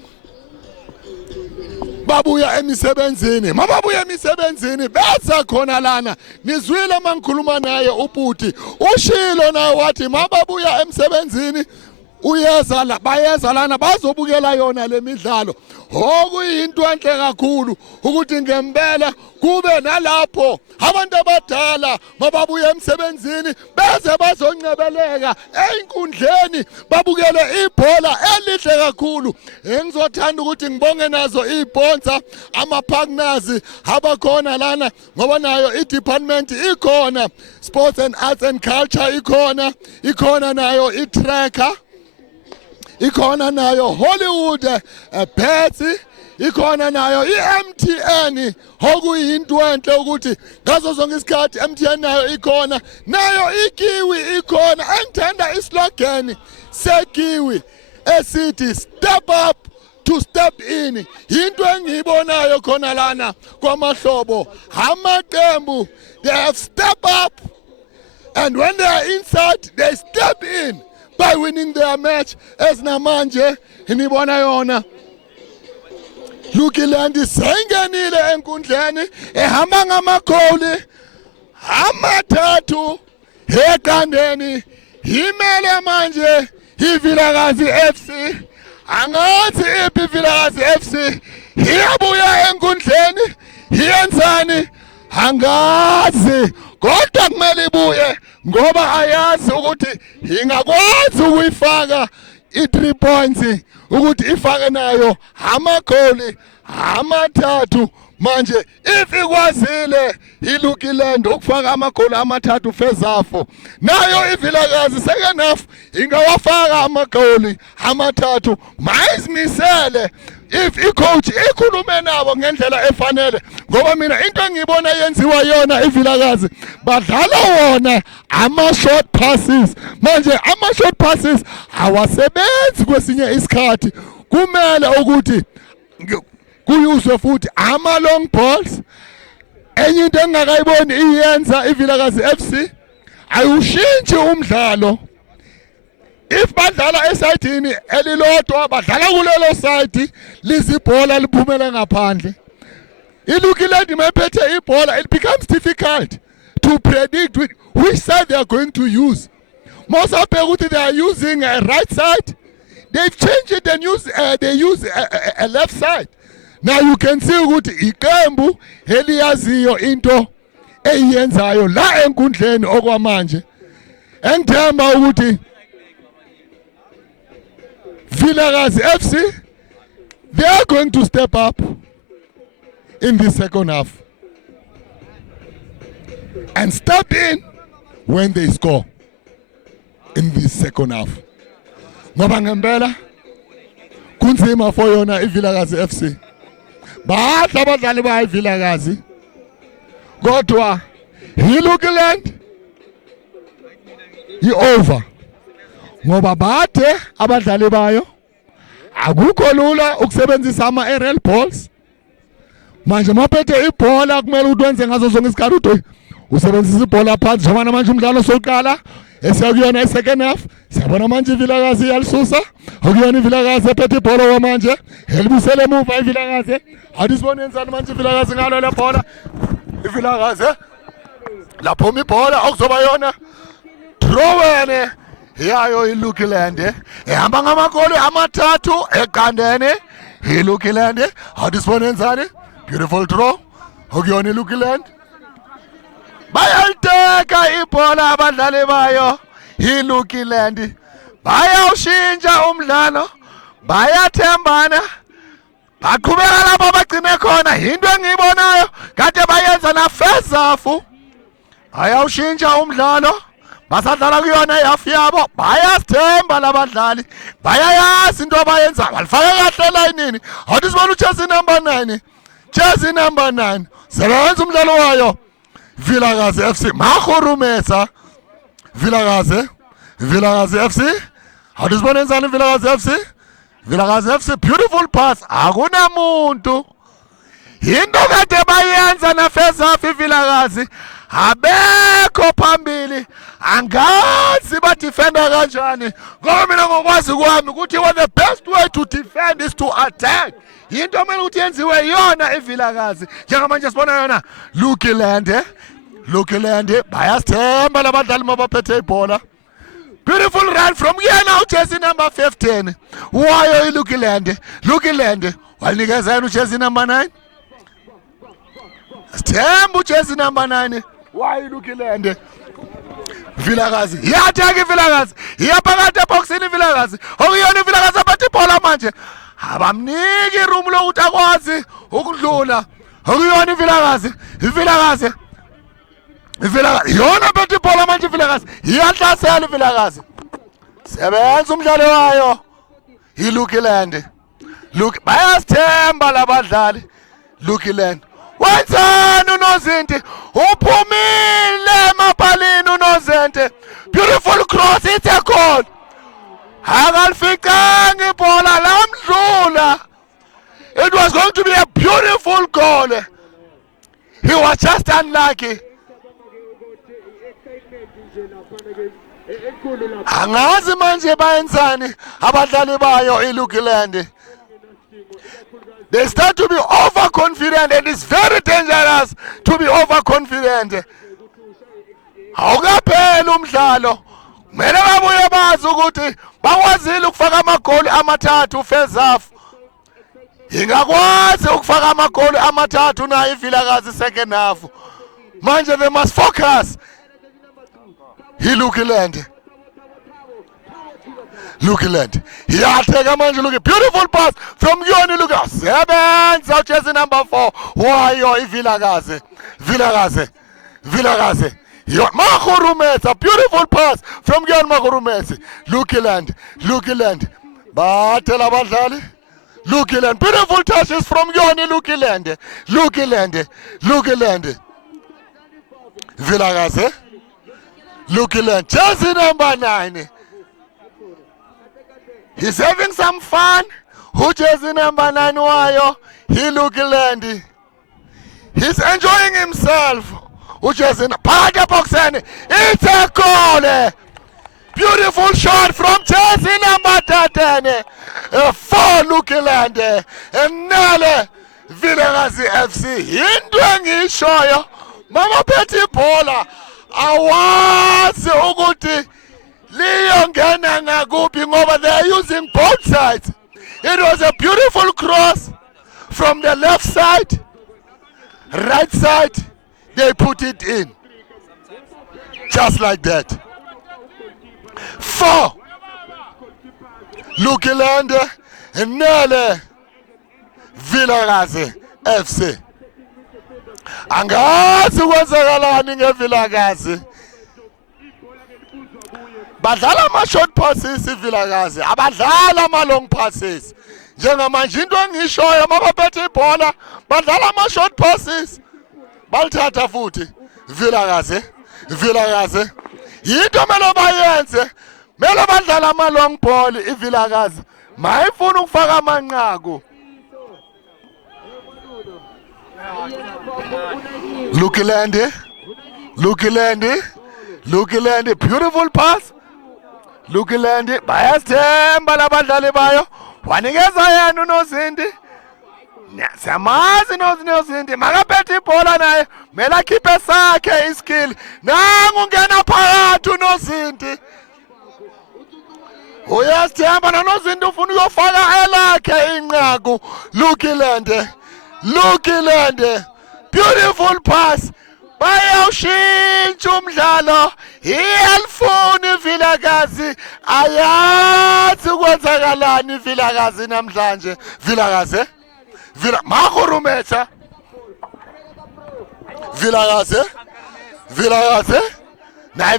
babuya emisebenzini mababuya emisebenzini bese khona lana nizwile mangikhuluma naye ubhuti ushilo naye wathi mababuya emsebenzini uyeza la bayeza lana bazobukela yona lemidlalo okuyinto enhle kakhulu ukuthi ngempela kube nalapho abantu abadala mababuya emsebenzini beze bazoncebeleka einkundleni babukele ibhola elihle kakhulu. Engizothanda ukuthi ngibonge nazo isponsor ama-partners abakhona lana ngoba nayo i-department ikhona Sports and Arts and Culture ikhona nayo i-tracker ikhona nayo Hollywood Betsy, ikhona nayo iMTN okuyinto enhle ukuthi ngazo zonke isikhathi MTN nayo ikhona, nayo iKiwi ikhona. Engithanda islogan seKiwi esithi step up to step in. Into engiyibonayo khona lana kwamahlobo amaqembu, they have step up, and when they are inside they step in by winning their match. Esinamanje nibona yona Lukiland sengenile enkundleni ehamba ngamakholi amathathu ekandeni, imele manje iVilakazi FC. Angathi iphi iVilakazi FC iyabuya enkundleni iyenzani angazi, kodwa kumele ibuye ngoba ayazi ukuthi ingakwazi ukuyifaka i3 points, ukuthi ifake nayo amakholi amathathu. Manje if ikwazile iLukiland ukufaka amagoli amathathu first half, nayo iVilakazi second half ingawafaka amagoli amathathu. Mayizimisele if icoach ikhulume nabo ngendlela efanele, ngoba mina into engiyibona yenziwa yona iVilakazi badlala wona ama-short passes. Manje ama-short passes awasebenzi kwesinye isikhathi, kumele ukuthi kuyuswe futhi ama-long balls. Enye into engingakayiboni iyenza iVilakazi FC, ayushintshi umdlalo. If badlala esayidini elilodwa badlala kulelo side lizibhola liphumele ngaphandle, iLukiland mephethe ibhola, it becomes difficult to predict which side they are going to use. Most of them they are using a right side, they've changed it and they use a left side. Now you can see ukuthi iqembu eliyaziyo into eyenzayo la enkundleni okwamanje. Engithemba ukuthi Vilakazi FC, they are going to step up in the second half and step in when they score in the second half. Ngoba ngempela kunzima for yona iVilakazi FC. Badla abadlali bayiVilakazi, kodwa iLukiland i-over ngoba bade abadlali bayo akukho lula ukusebenzisa ama-aerial balls. Manje maphethe ibhola kumele ukuthi wenze ngazo zonke isikhathi ukuthi usebenzisa ibhola phansi. Njengoba manje umdlalo soqala esiyakuyona i-second half, siyabona manje iVilakazi iyalisusa okuyona iVilakazi ephethe ibhola kwamanje elibusele emuva iVilakazi. Athi sibone yenzani manje iVilakazi ngalo le bhola, iVilakazi laphuma ibhola okuzoba yona throw-in yayo iLukiland ehamba ngamagoli amathathu eqandeni. iLukiland athi sibone yenzani, beautiful throw okuyona iLukiland, bayaliteka ibhola abadlali bayo iLukiland, bayawushintsha umdlalo, bayathembana, baqhubeka lapho bagcine khona. Into engiyibonayo kade bayenza na first half, bayawushintsha umdlalo, basadlala kuyona ihalf yabo, bayasithemba labadlali, bayayazi into abayenza, balifaka kahle elayinini. Athi sibona uJersey number 9, Jersey number 9 sebenza umdlalo wayo Vilakazi FC, mahurumeza Vilakazi FC. Athi sibona yenzani Vilakazi FC, Vilakazi FC beautiful pass, akunamuntu. Into kade bayenza na first half iVilakazi abekho phambili, angazi ba defender kanjani. Ngoba mina ngokwazi kwami ukuthi the best way to defend is to attack. Into kumele ukuthi yenziwe yona iVilakazi. Njengamanje sibona yona Lukiland bayasithemba labadlali mabaphethe ibhola. Beautiful run from here now, Jersey number 15. Wayo iLukiland wanikeza yena uJersey number 9. Sithemba uJersey number 9. Why iLukiland? Vilakazi iyathatha iVilakazi, iyaphakathi eboxini iVilakazi, okuyona iVilakazi aphethe ibhola manje abamniki iroom lokuthi akwazi ukudlula. Okuyona iVilakazi yona aphethe ibhola manje iVilakazi iyahlasela iVilakazi, sebenza umdlalo wayo iLukiland. Look, bayasithemba labadlali. Lukiland. Wenzani uNozinti? Uphumile emapalini uNozinti. Beautiful cross, it's a goal. Akalifikanga ibhola lamdlula. It was going to be a beautiful goal. He was just unlucky. Angazi manje bayenzani abadlali bayo iLukiland. They start to be overconfident, and it's very dangerous to be overconfident. Awukapheli umdlalo. Kumele babuye bazi ukuthi bakwazile ukufaka amagoli amathathu first half. Ingakwazi ukufaka amagoli amathathu na iVilakazi second half. Manje they must focus. iLukiland. Lukiland. Iyateka manje Luki. Beautiful pass from Yoni Luki. Sebenza jersey number 4. Wayo iVilakazi. Vilakazi. Makhurumeza. Beautiful pass from Yoni Makhurumeza. Lukiland. Bathela abadlali. Lukiland. Beautiful touches from Yoni Lukiland. Vilakazi. Lukiland. Jersey number 9. He's having some fun. Who jersey number 9 wayo? iLukiland. He's enjoying himself. Who jersey Party boxing. It's a goal. Beautiful shot from jersey number 10. For Lukiland. Nale Vilakazi FC. Into engishoyo. Mama Betty Paula. Awazi ukuthi liyongena ngakuphi ngoba they are using both sides. It was a beautiful cross from the left side, right side. They put it in just like that. 4 Lukiland Nale Vilakazi FC. Angazi kwenzakalani ngeVilakazi. Badlala ama-short passes iVilakazi, abadlala ama-long passes. Njengamanje into engishoyo mabaphethe ibhola badlala ama-short passes. Balithatha futhi Vilakazi. Yinto mele bayenze. Mele badlala ama-long ball iVilakazi. Mayifuna ukufaka amanqaku. Lukiland, beautiful pass. Lukiland, bayasithemba labadlali bayo. Wanikeza yena uNozinti. Siyamazi uNozinti, makaphethe ibhola naye, mele akhiphe sakhe iskill. Nangu ungena phakathi uNozinti. Uyasithemba noNozinti ufuna ukuyofaka elakhe inqaku. Lukiland, beautiful pass. Bayawushintsha umdlalo. Iyalifuna iVilakazi. Ayazi kwenzakalani iVilakazi namhlanje. Vilakazi. Makhurumeza. Vilakazi. Nayi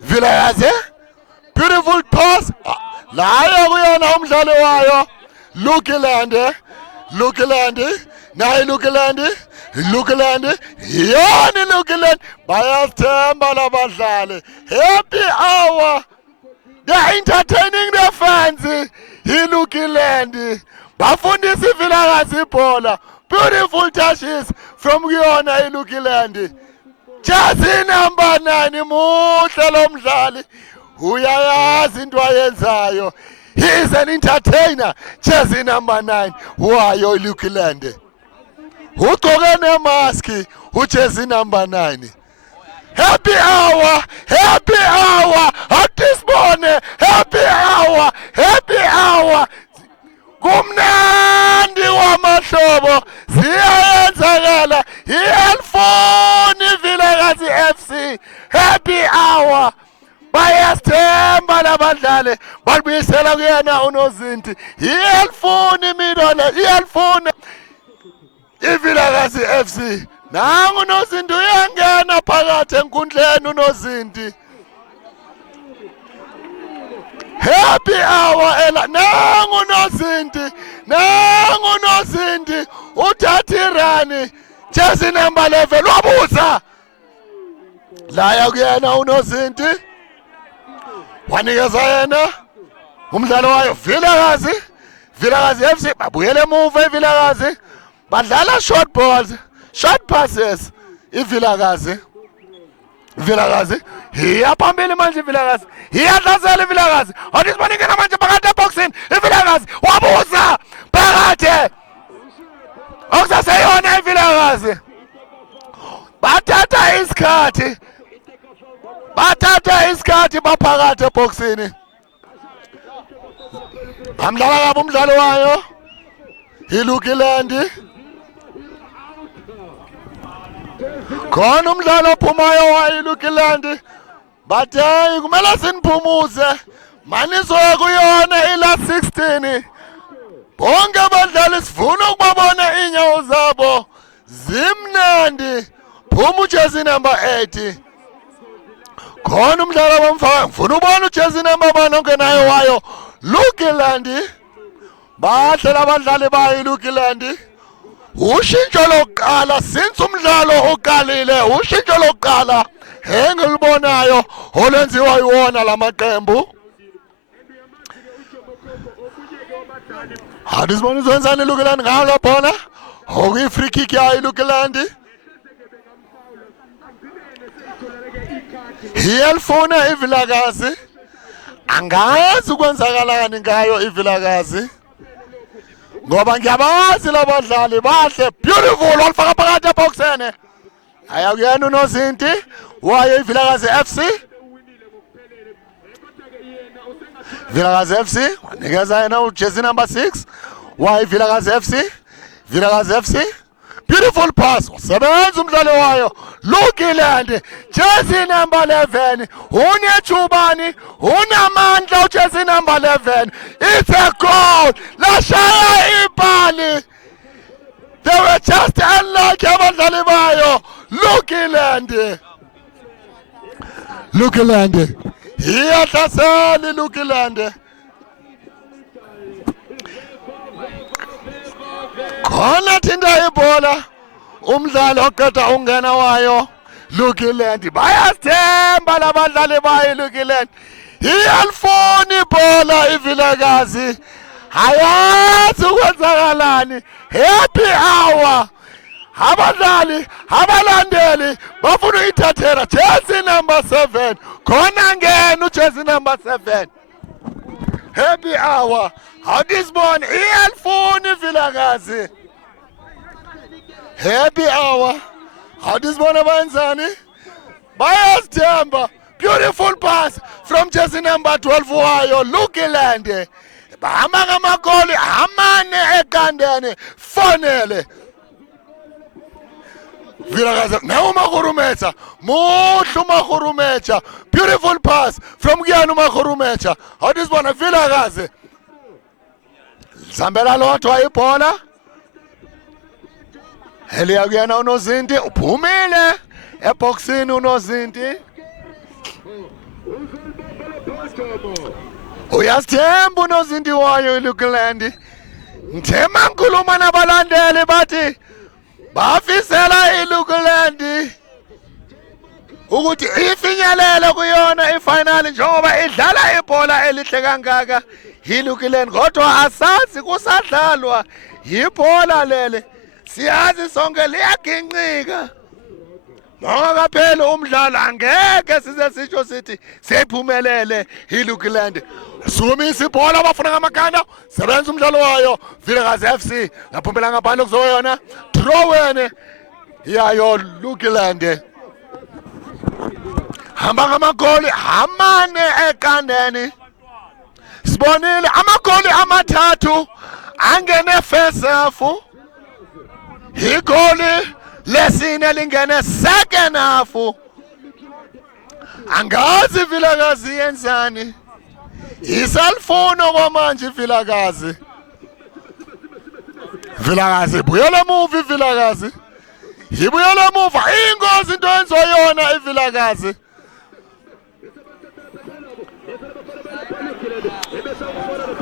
Vilakazi. Beautiful pass. Layo kuyona umdlalo wayo. Lukiland. Nayi Lukiland. Yoni Lukiland. Bayasithemba labadlali. Happy hour. They're entertaining their fans. iLukiland. Bafundisa iVilakazi ibhola. Beautiful touches from Yona iLukiland. Jersey number 9 muhle lo mdlali. Uyayazi into ayenzayo. He is an entertainer. Jersey number 9. Wayo iLukiland. Ugqoke nemaski ujersey number 9. Happy hour. Atisibone happy hour. Kumnandi wamahlobo ziyayenzakala. Iyalifuna iVilakazi FC. Happy hour. Bayasithemba labadlali. Balibuyisela kuyena uNozinti. Iyalifuna imidolo. Iyalifuna iVilakazi FC. Nangu uNozinti uyangena phakathi enkundleni uNozinti. Happy hour ela nangu nozinti uthathirani jersey number 11 wabuza laya kuyena unozinti wanikeza yena umdlalo wayo Vilakazi FC babuyele emuva eVilakazi badlala short balls short passes iVilakazi hiya phambili manje iVilakazi iyadlazela iVilakazi awudisibanikela manje phakathi eboxini iVilakazi wabuza phakathi okusaseyona iVilakazi bathatha isikhathi baphakathi eboxini bamdlala kabi umdlalo wayo iLukiland khona umdlalo ophumayo wayo iLukiland but hayi kumele siniphumuze manisoya kuyona ila 16 bonke abadlali sifuna ukubabona inyawo zabo zimnandi phuma ujezi number 8 khona umdlalo abamfaka ngifuna ubona ujezi number 1 ongenayo wayo Lukiland bahle labadlali bayo iLukiland ushintsho lokuqala since umdlalo uqalile ushintsho lokuqala engilibonayo olenziwa yiwona lamaqembu hadisibona izwenzani iLukiland ngalo bona okuyi free kick yayo iLukiland iyalifuna iVilakazi angazi ukwenzakalani ngayo iVilakazi ngoba ngiyabazi labadlali bahle beautiful walifaka phakathi eboxene ayakuyena unozinti wayo iVilakazi FC wanikeza yena ujezi number 6 wayo iVilakazi FC beautiful pass usebenza umdlalo wayo Lukiland jezi number 11 unechubani unamandla ujezi number 11 it's a goal lashaya ibali they were just unlucky abadlali bayo Lukiland iyahlasela Lukiland khona thinta ibhola umdlalo oqeda ungena wayo Lukiland bayasithemba labadlali bayo Lukiland iyalifuna ibhola iVilakazi hayazi ukwenzakalani happy hour abadlali abalandeli bafuna uyithathela jezi number 7 khona ngena ujezi number 7 happy hour awudisibona iyalifuna iVilakazi happy hour awudisibona bayenzani bayasithemba beautiful pass from jersey number 12 wayo Lukiland bahamba ngamagoli amane ekandene fonele Vilakazi nawo Makhurumetsha muhlu Makhurumetsha beautiful pass from kuyena uMakhurumetsha awudisibona Vilakazi zambela lodwa ibhola eliya kuyena unozinti uphumile eboxini unozinti uyasithemba unozinti wayo iLukiland ngithema ngikhuluma nabalandeli bathi bafisela iLukiland ukuthi ifinyelele kuyona ifinal njengoba idlala ibhola elihle kangaka iLukiland kodwa asazi kusadlalwa ibhola lele siyazi sonke liyaginqika Makaphela umdlalo angeke size sisho sithi siyiphumelele iLukiland sumisa ibhola abafuna ngamakhanda sebenza umdlalo wayo Vilakazi FC ngaphumbela ngaphandle kuzoyona throw yayo Lukiland hamba ngamagoli amane ekandeni sibonile amagoli amathathu angene first half igoli lesine lingene second half angazi Vilakazi yenzani isalfono kwamanje Vilakazi buyela emuva Vilakazi ibuyela emuva ingozi into enzoyona iVilakazi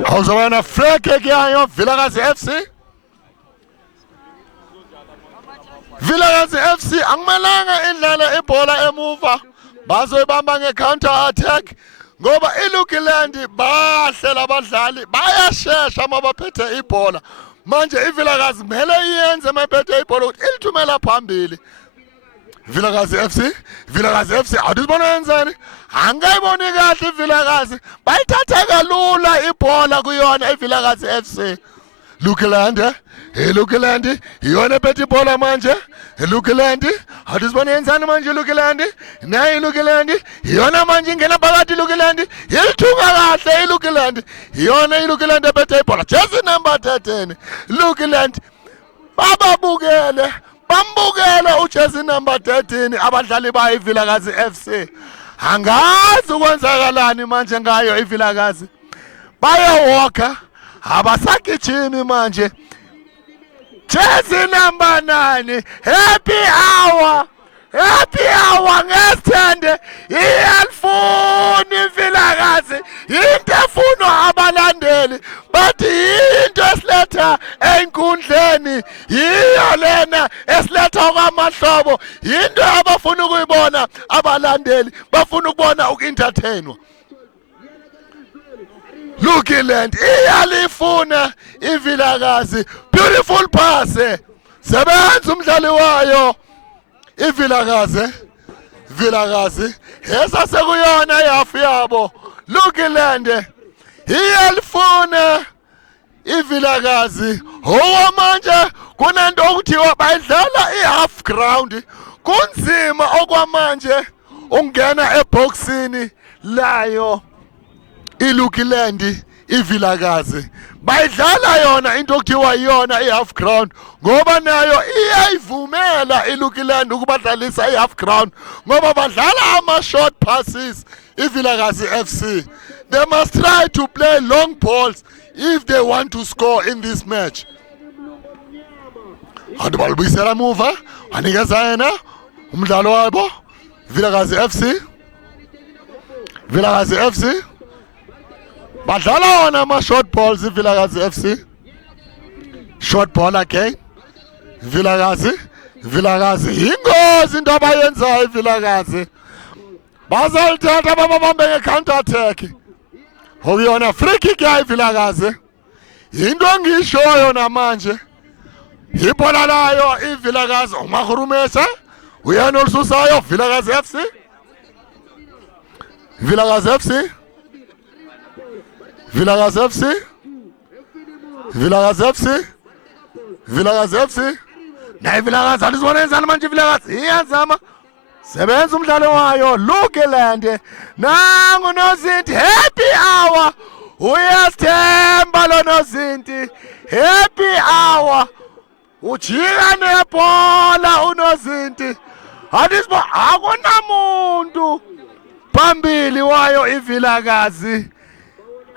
awuzobana free kick yayo Vilakazi FC. Vilakazi FC akumelanga indlela ibhola emuva bazoyibamba nge-counter attack ngoba iLukiland bahlela abadlali bayashesha uma baphethe ibhola. Manje iVilakazi kumele iyenze maphethe ibhola ukuthi ilithumela phambili. Vilakazi FC awuzibona yenzani? Angayiboni kahle iVilakazi bayithatha kalula ibhola kuyona iVilakazi FC. Lukiland iyona ephethe ibhola manje. Lukiland awuzibona yenzani manje Lukiland? Nayi Lukiland iyona manje ingena phakathi Lukiland ilithunga kahle iLukiland iyona iLukiland ephethe ibhola. Jersey number 13 Lukiland bababukele bambukele ujersey number 13 abadlali bayi Vilakazi FC. Angazi ukwenzakalani manje ngayo iVilakazi. Bayawalka abasagijimi manje. Jersey number 9 happy hour ngesithende iyalifuna iVilakazi into efunwa abalandeli bathi into esiletha enkundleni yiyo lena esiletha kwamahlobo into abafuna ukuyibona abalandeli bafuna ukubona uku-entertainwa. Lukiland iyalifuna iVilakazi beautiful pass sebenza umdlali wayo Vilakazi esasekuyona ihafu yabo. Lukiland iyalifuna iVilakazi okwamanje kunento okuthiwa bayidlala ihalf ground kunzima okwamanje ungena eboxini layo iLukiland iVilakazi bayidlala yona into okuthiwa iyona ihalf ground ngoba nayo iyayivumela iLukiland ukubadlalisa ihalf ground ngoba badlala ama short passes iVilakazi FC. They must try to play long balls if they want to score in this match. Balibuyisela muva anikeza yena umdlalo wabo Vilakazi FC badlala wona ama short balls iVilakazi FC. Short ball again Vilakazi ingozi into abayenzayo iVilakazi bazalithatha babambe nge-counter attack. Okuyona free kick ya iVilakazi into engishoyo namanje ibhola layo iVilakazi uMahurumesa uyena olususayo Vilakazi FC nayi Vilakazi alizibona yenzani manje iVilakazi iyazama sebenza umdlalo wayo Lukiland nangu nozinti happy hour uyasithemba lo nozinti happy hour ujika nebhola unozinti adisbo akunamuntu phambili wayo iVilakazi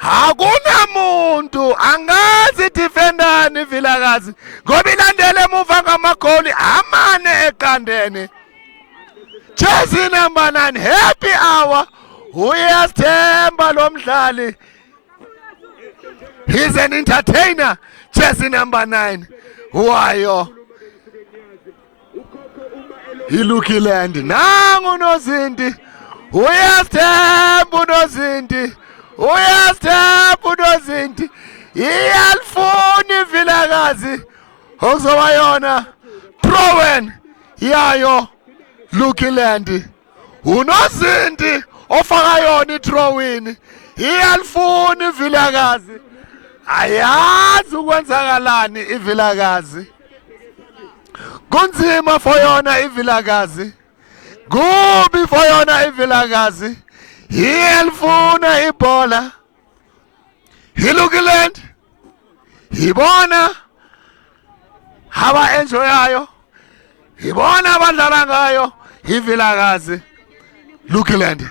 akunamuntu angazi defendani iVilakazi ngoba ilandele emuva ngamagoli amane eqandene. Jersey number 9 happy hour uyasithemba lo mdlali he's an entertainer. Jersey number 9 wayo iLukiland nangu nozinti uyasithemba unozinti iyalifuna iVilakazi okuzoba yona throw-in yayo Lukiland unozinti ofaka yona i-throw-in iyalifuna iVilakazi ayazi ukwenzakalani iVilakazi kunzima for yona iVilakazi kubi for yona iVilakazi iyalifuna ibhola iLukiland ibona haba enjoyayo ibona abadlala ngayo iVilakazi. Lukiland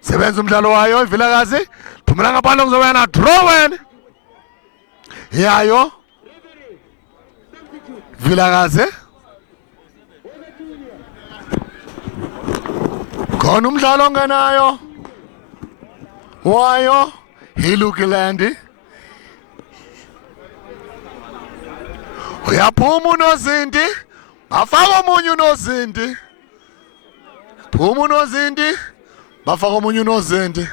sebenza umdlalo wayo iVilakazi phumela ngaphandle kuzoba na throw-in yayo Vilakazi khona umdlalo ongenayo wayo iLukiland. Uyaphuma unozinti, bafaka omunye unozinti. Phuma unozinti, bafaka omunye unozinti.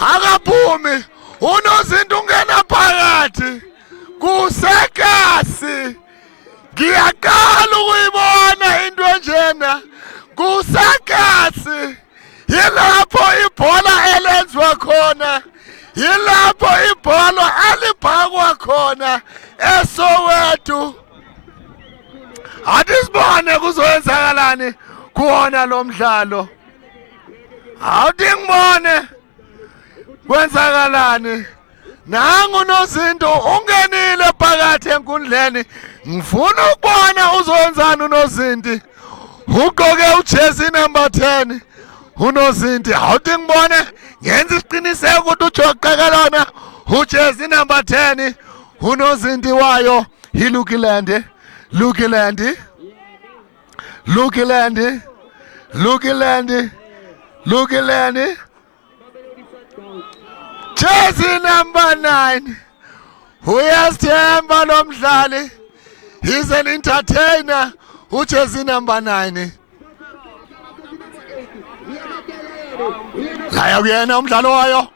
Akaphumi unozinti ungena phakathi kusekasi. Ngiyaqala ukuyibona into enjena kusekasi. Yilapho ibhola elenziwa khona, yilapho ibhola alibhakwa khona eSoweto. Athi sibone kuzoyenzakalani kuwona lo mdlalo. Awuthi ngibone kwenzakalani. Nangu unozinto ungenile phakathi enkundleni. Ngifuna ukubona uzowenzani unozinti. Ugqoke ujezi number 10. Unozinti awuthi ngibone ngenza isiqiniseko ukuthi ujoqekelona ujezi number 10. Unozinti wayo iLukiland. Lukiland. Lukiland. Lukiland. Lukiland. Jersey number 9. Uyasithemba lo mdlali. He's an entertainer. Jersey number 9. Laya kuyena umdlalo wayo.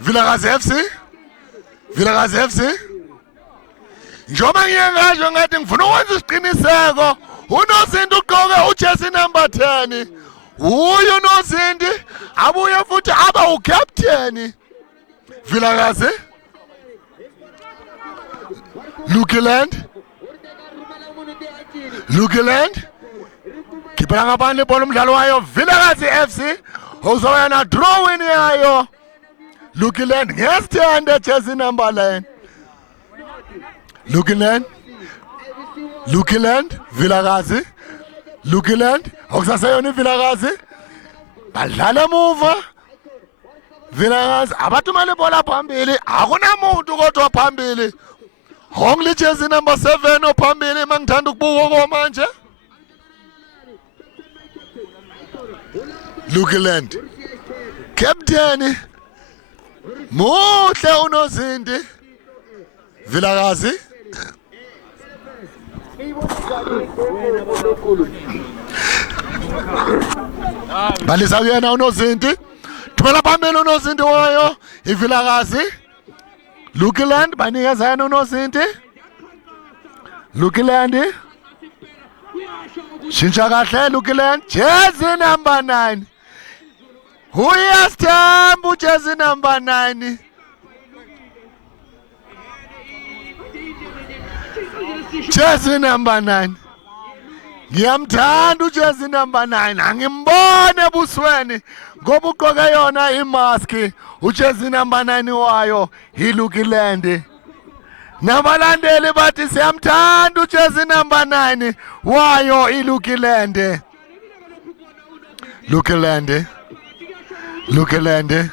Vilakazi FC. Vilakazi FC. Njoba ngiyengasho ngathi ngifuna ukwenza isiqiniseko. Unozinti ugqoke ujezi number 10. Uyu unozinti abuye futhi aba ucaptain. Vilakazi. Lukiland. Lukiland. Kipela ngaphandle ibhola umdlalo wayo Vilakazi FC. Uzoyena drawing yayo. Lukiland ngesithande jersey number 9. Lukiland. Lukiland. Vilakazi. Lukiland. Okusaseyona Vilakazi. Badlala emuva. Vilakazi abathumela ibhola phambili. Akunamuntu kodwa phambili. Only jersey number 7 ophambili mangithanda ukubuka manje. Lukiland. Captain. Muhle unozinti. Vilakazi. Balisa kuyena unozinti. Thumela phambili unozinti wayo iVilakazi. Lukiland banikeza yena unozinti. Lukiland. Shintsha kahle Lukiland. Jersey number 9. Uyasithemba ujezi number 9. Jersey number 9. Ngiyamthanda ujezi number 9. Angimbone ebusweni ngoba ugqoke yona imask. Ujezi number 9 wayo iLukiland. Nabalandeli bathi siyamthanda ujezi number 9 wayo iLukiland. Lukiland. Lukiland.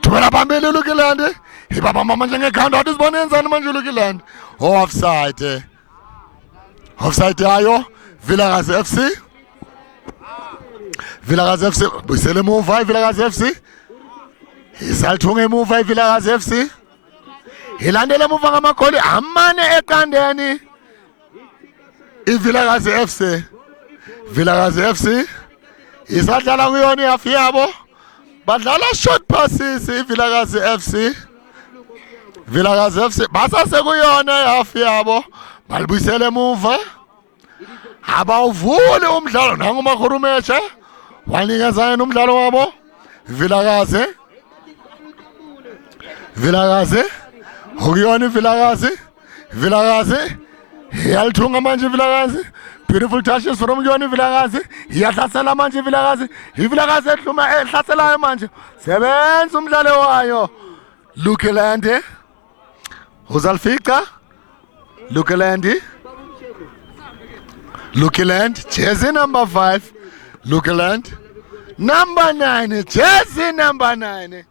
Thumela phambili Lukiland. Ibaba mama njengekhanda athi sibone yenzani manje Lukiland. Offside. Offside yayo Vilakazi FC. Vilakazi FC busele emuva iVilakazi FC. Isalthunga emuva iVilakazi FC. Ilandele emuva ngamagoli amane eqandeni. iVilakazi FC. Vilakazi FC. Isadlala kuyona ihafu yabo. Badlala short passes iVilakazi FC. Vilakazi FC basase kuyona ihafu yabo. Balibuyisele emuva. Abawuvuli umdlalo nangu Makhurumesha. Wanikeza yena umdlalo wabo. Vilakazi. Vilakazi. Ukuyona iVilakazi. Vilakazi. Iyalithunga manje iVilakazi. Beautiful touches from Yoni Vilakazi. Iyahlasela manje iVilakazi. iVilakazi ehlaselayo manje. Sebenza umdlalo wayo. Lukiland. Uzalfika. Lukiland. Lukiland. Jersey number 5. Lukiland. Number 9. Jersey number 9.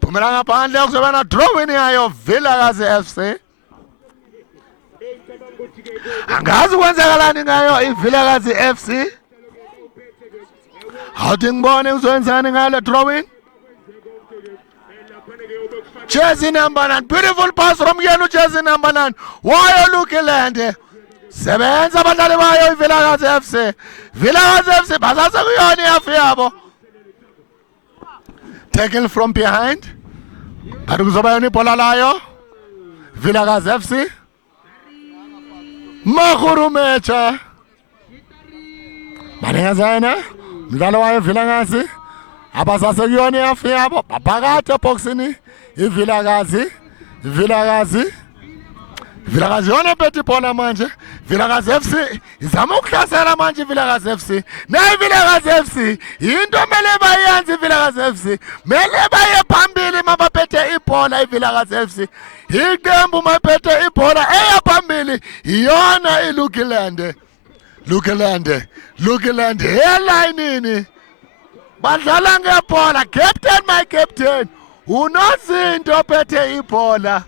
Phumela ngaphandle kuzoba na drawing yayo Vilakazi FC. Angazi kwenzakalani ngayo iVilakazi FC. Awuthi ngibone uzowenzani ngalo drawing. Jersey number 9, beautiful pass from yena jersey number 9. Wayo Lukiland. Sebenza abadlali bayo iVilakazi FC. Vilakazi FC basase kuyona ihafu yabo. Tackle from behind. Bathi kuzoba yona ibhola layo. Vilakazi FC. Mahurumecha. Manengazana. Mdlalo wayo Vilakazi. Abasase kuyona ihafu yabo. Baphakathi eboxini. iVilakazi. Vilakazi yona ephethe ibhola manje. Vilakazi FC izama ukuhlasela manje iVilakazi FC. Nayi Vilakazi FC into mele bayenze iVilakazi FC. Mele baye phambili mabaphethe ibhola iVilakazi FC. Iqembu maphethe ibhola eya phambili iyona iLukiland. Lukiland elayinini. Badlala ngebhola. Captain my captain. Unozinto ophethe ibhola.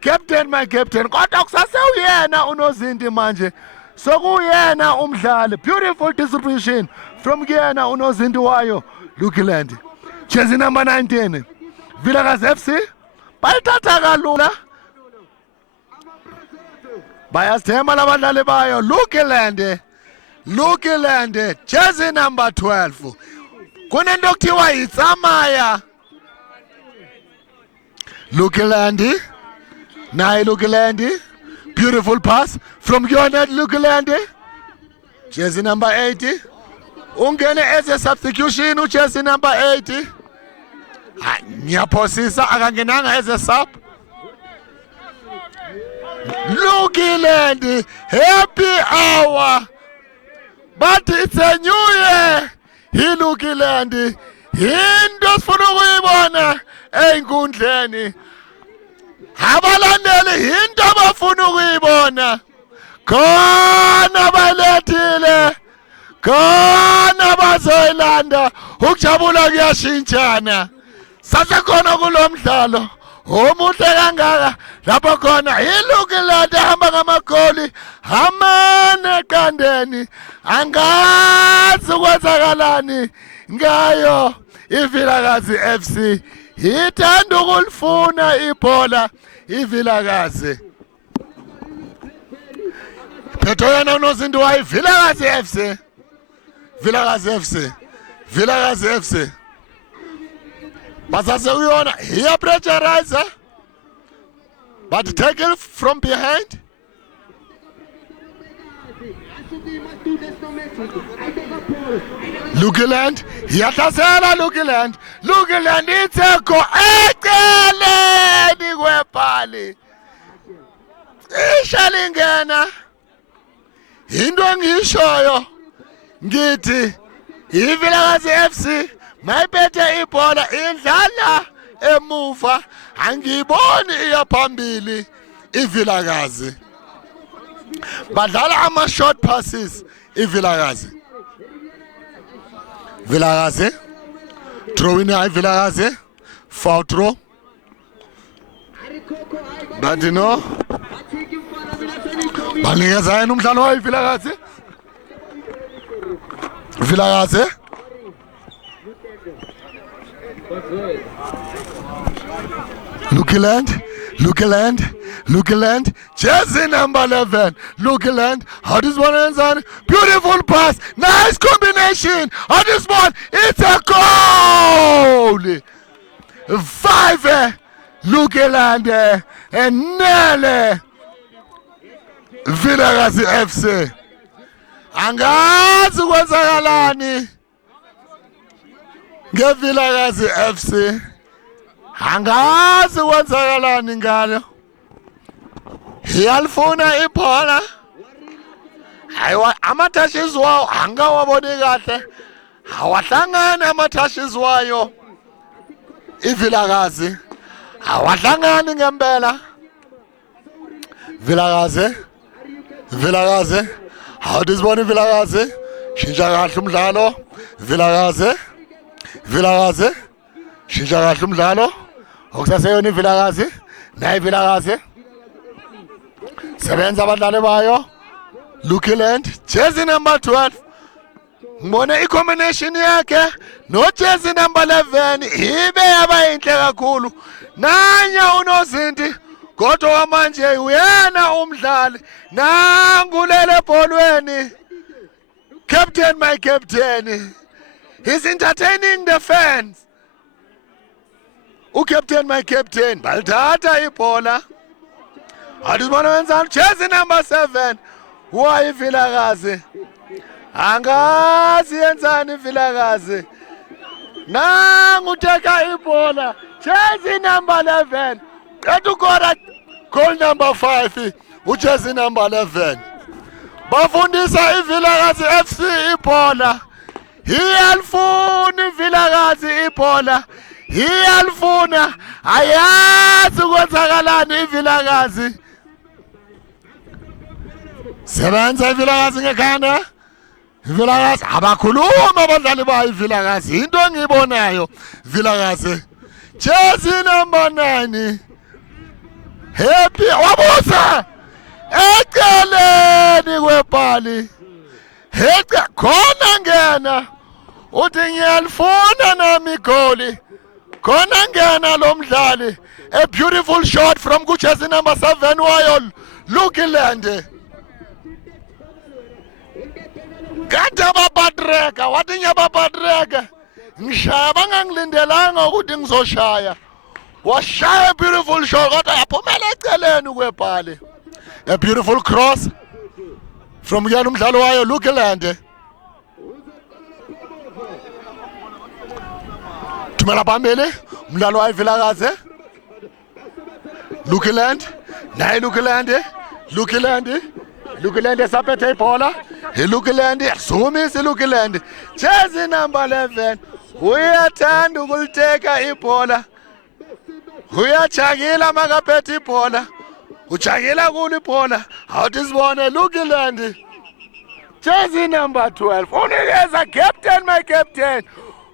Captain my captain. Kodwa kusase uyena unozinto manje. Sokuyena umdlali. Beautiful distribution from kuyena unozinto wayo Lukiland. Jersey number 19. Vilakazi FC. Bayithatha kalula. Bayasithemba labadlali bayo Lukiland. Jersey number 12. Kunento kuthiwa yitsamaya. Lukiland. Nayi Lukiland. Beautiful pass from Gionat Lukiland. Jersey number 80. Ungene as a substitution jersey number 80. Ngiyaphosisa akangenanga as a sub. Lukiland. Happy hour. But it's a new year. Lukiland. Into sifuna ukuyibona einkundleni. Abalandeli into abafuna ukuyibona. Khona balethile. Khona bazoyilanda. Ukujabula kuyashintshana. Sasekhona kulomdlalo. Omuhle kangaka lapho khona iLukiland ehamba ngamagoli amane eqandeni. Angazi ukwenzakalani ngayo iVilakazi FC. Ithanda ukulifuna ibhola iVilakazi. Phetho yena unozinto wayo iVilakazi FC. Vilakazi FC. Basase uyona here pressurizer. But tackle from behind. Lukiland, yahlasela Lukiland itheko eceleni kwebhali. Ishalingena. Into engishoyo ngithi iVilakazi FC mayiphethe ibhola idlala emuva angiboni iya phambili iVilakazi. Badlala ama short passes iVilakazi. Throw in iVilakazi. Foul throw. But you know, banikeza yena umdlalo wa iVilakazi. Lukiland, jersey number 11. Lukiland, how this one ends on? Beautiful pass, nice combination. On this one, it's a goal. 5 Lukiland and Nele Vilakazi FC. Angazi kwenzakalani ngeVilakazi FC. Angazi kwenzakalani ngalo. Iyalifuna ibhola. Hayiwa amathashes wayo angawaboni kahle. Awahlangane amathashes wayo iVilakazi. Awahlangani ngempela. Vilakazi. How this one Vilakazi? Shintsha kahle umdlalo. Vilakazi. Shintsha kahle umdlalo. Okusaseyona iVilakazi. Nayi iVilakazi. Sebenza abadlali bayo. Lukiland, jersey number 12. ngibone i-combination yakhe no-jersey number 11 ibe yabayinhle kakhulu. Nanya unozinti kodwa manje uyena umdlali. Nangulele ebholweni. Captain, my captain. He's entertaining the fans. Captain, my captain. Balithatha ibhola. Adizibona wenzani? Jersey number 7. Vilakazi. Angazi yenzani Vilakazi. Nangu uteka ibhola. Jersey number 11. Etukora goal number 5. Jersey number 11. Bafundisa iVilakazi FC ibhola. Iyalifuna iVilakazi ibhola. Iyalifuna. Ayazi kwenzakalani iVilakazi. Sebenza iVilakazi ngekhanda. iVilakazi abakhuluma abadlali bayo iVilakazi. Into engiyibonayo Vilakazi. Jersey number 9. Happy wabusa. Eceleni kwebhali. Khona ngena. Uthi ngiyalifuna nami igoli. Khona ngena lo mdlali. A beautiful shot from jersey number 7 wayo Lukiland. Kade babadreka, wathi nyababadreka. Ngishaya bangangilindelanga ukuthi ngizoshaya. Washaya a beautiful shot kodwa yaphumela eceleni kwebhali. A beautiful cross from yena umdlalo wayo Lukiland. Tumela phambili umdlalo wayo Vilakazi. Lukiland, naye Lukiland esaphethe ibhola. Lukiland yazumisa Lukiland. Jersey number 11 uyathanda ukuliteka ibhola. Uyajagila makaphethe ibhola. Ujagila kulo ibhola. Awuthi sibone Lukiland. Jersey number 12 unikeza captain, my captain.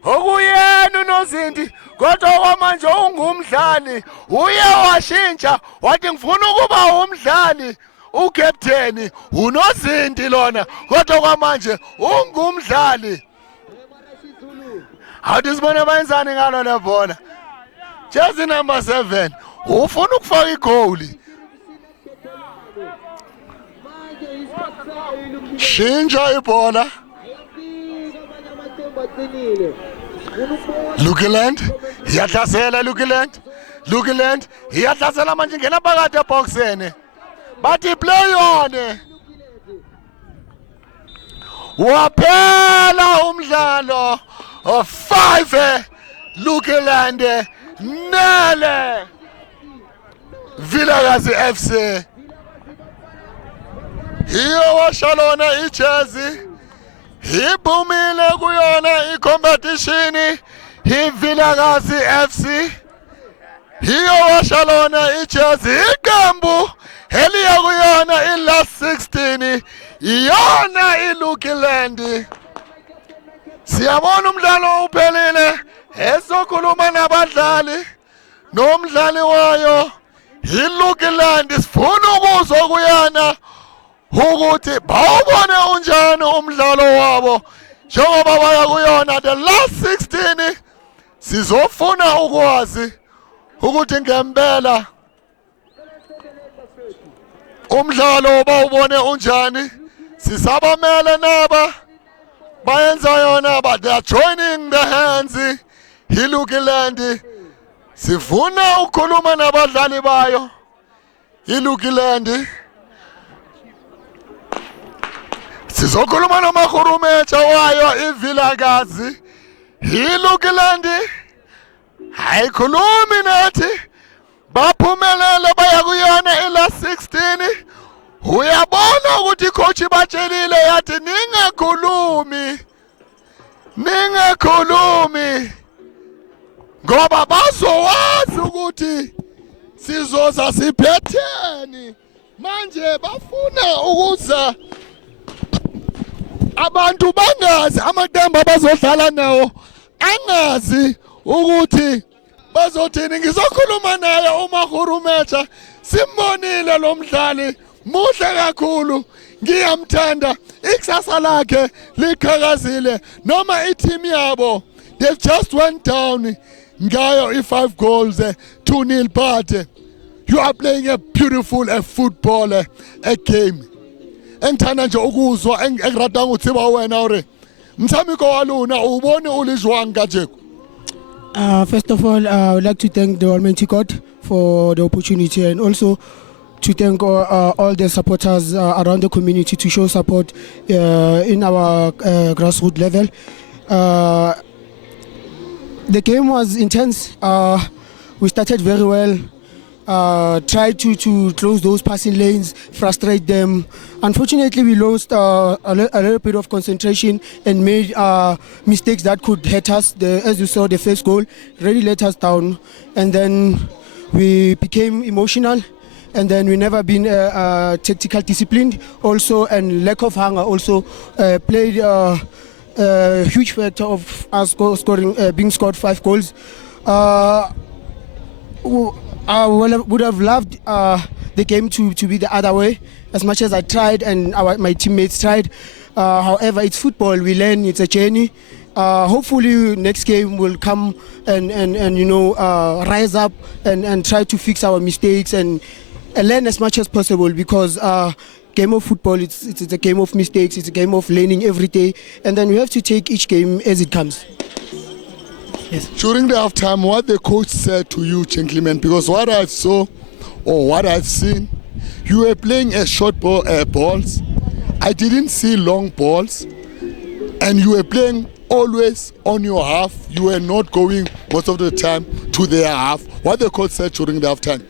Okuyena unozinti kodwa kwamanje ungumdlali. Uye washintsha wathi ngifuna ukuba umdlali. Captain unozinti lona kodwa kwamanje ungumdlali. Awuthi sibone bayenzani ngalo lebhola. Jersey number 7 ufuna ukufaka igoli. Shintsha ibhola. Lukiland iyahlasela Lukiland iyahlasela manje ngena phakathi eboxeni. Bathi play on. Waphela umdlalo of 5 Lukiland nele Vilakazi FC. Hiyo washalona ijersey. Ibumile kuyona i-competition iVilakazi FC. Hiyo washalona ijersey iqembu eliya kuyona last 16 iyona iLukiland. Siyabona umdlalo uphelile esokhuluma nabadlali nomdlali wayo iLukiland. Sifuna ukuzwa kuyana ukuthi bawubone unjani umdlalo wabo njengoba baya kuyona the last 16. Sizofuna ukwazi ukuthi ngempela umdlalo bawubone unjani. Sisabamele naba bayenza yona but they are joining the hands iLukiland. Sifuna ukukhuluma nabadlali bayo iLukiland. Sizokhuluma noMahurumecha wayo iVilakazi. iLukiland hayikhulumi nathi. Baphumelele baya kuyona last 16. Uyabona ukuthi coach batshelile yathi ningakhulumi ngoba bazowazi ukuthi sizoza siphetheni. Manje bafuna ukuza abantu bangazi amaqembu abazodlala nawo angazi ukuthi bazothini. Ngizokhuluma naye uMahurumecha. Simbonile lo mdlali muhle kakhulu ngiyamthanda ikusasa lakhe liqhakazile noma i-team yabo they've just went down ngayo i-5 goals 2-0 but you are playing a beautiful football a game engithanda nje ukuzwa engiradanga uthiba wena ore mthamiko waluna ubone ulijwang kanje. First of all, I would like to thank the Almighty God for the opportunity and also to thank all the supporters around the community to show support in our grassroots level. The game was intense. We started very well. Tried to close those passing lanes, frustrate them. Unfortunately, we lost a little bit of concentration and made mistakes that could hurt us. As you saw, the first goal really let us down. And then we became emotional. And then we never been tactical disciplined also, and lack of hunger also played a huge factor of us being scored 5 goals. I would have loved the game to be the other way, as much as I tried and my teammates tried. However, it's football. We learn. It's a journey. Hopefully, next game will come and rise up and try to fix our mistakes and learn as much as possible, because game of football, it's a game of mistakes. It's a game of learning every day, and then we have to take each game as it comes. Yes. During the halftime, what the coach said to you, gentlemen, because what I saw or what I've seen, you were playing a short balls. I didn't see long balls, and you were playing always on your half. You were not going most of the time to their half. What the coach said during the halftime?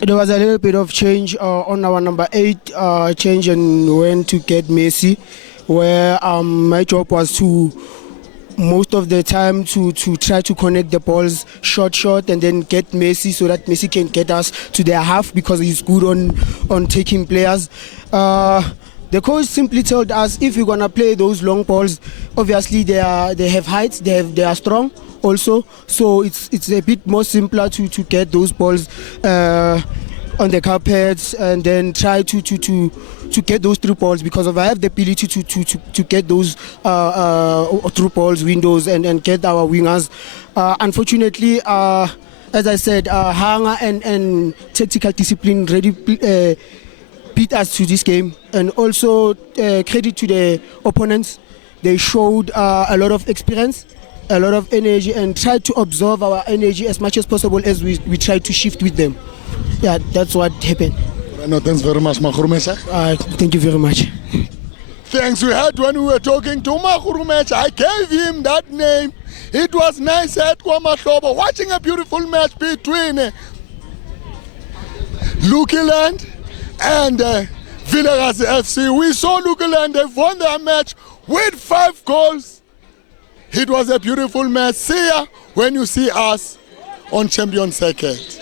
There was a little bit of change on our number 8 change and went to get Messi, where my job was to most of the time to try to connect the balls short and then get Messi so that Messi can get us to their half, because he's good on taking players. The coach simply told us if we're gonna play those long balls, obviously they have heights, they are strong also, so it's a bit more simpler to get those balls on the carpets and then try to get those through balls, because if I have the ability to get those through balls, windows, and get our wingers. Unfortunately, as I said, hunger and tactical discipline really beat us to this game. And also credit to the opponents. They showed a lot of experience, a lot of energy, and tried to absorb our energy as much as possible as we tried to shift with them. Yeah, that's what happened. No, thanks very much, Makhurumesha. Thank you very much. Thanks. We had when we were talking to Makhurumesha, I gave him that name. It was nice at Kwamashobo, watching a beautiful match between Lukiland and Vilakazi FC. We saw Lukiland, they've won their match with 5 goals. It was a beautiful match. See ya when you see us on Champion Circuit.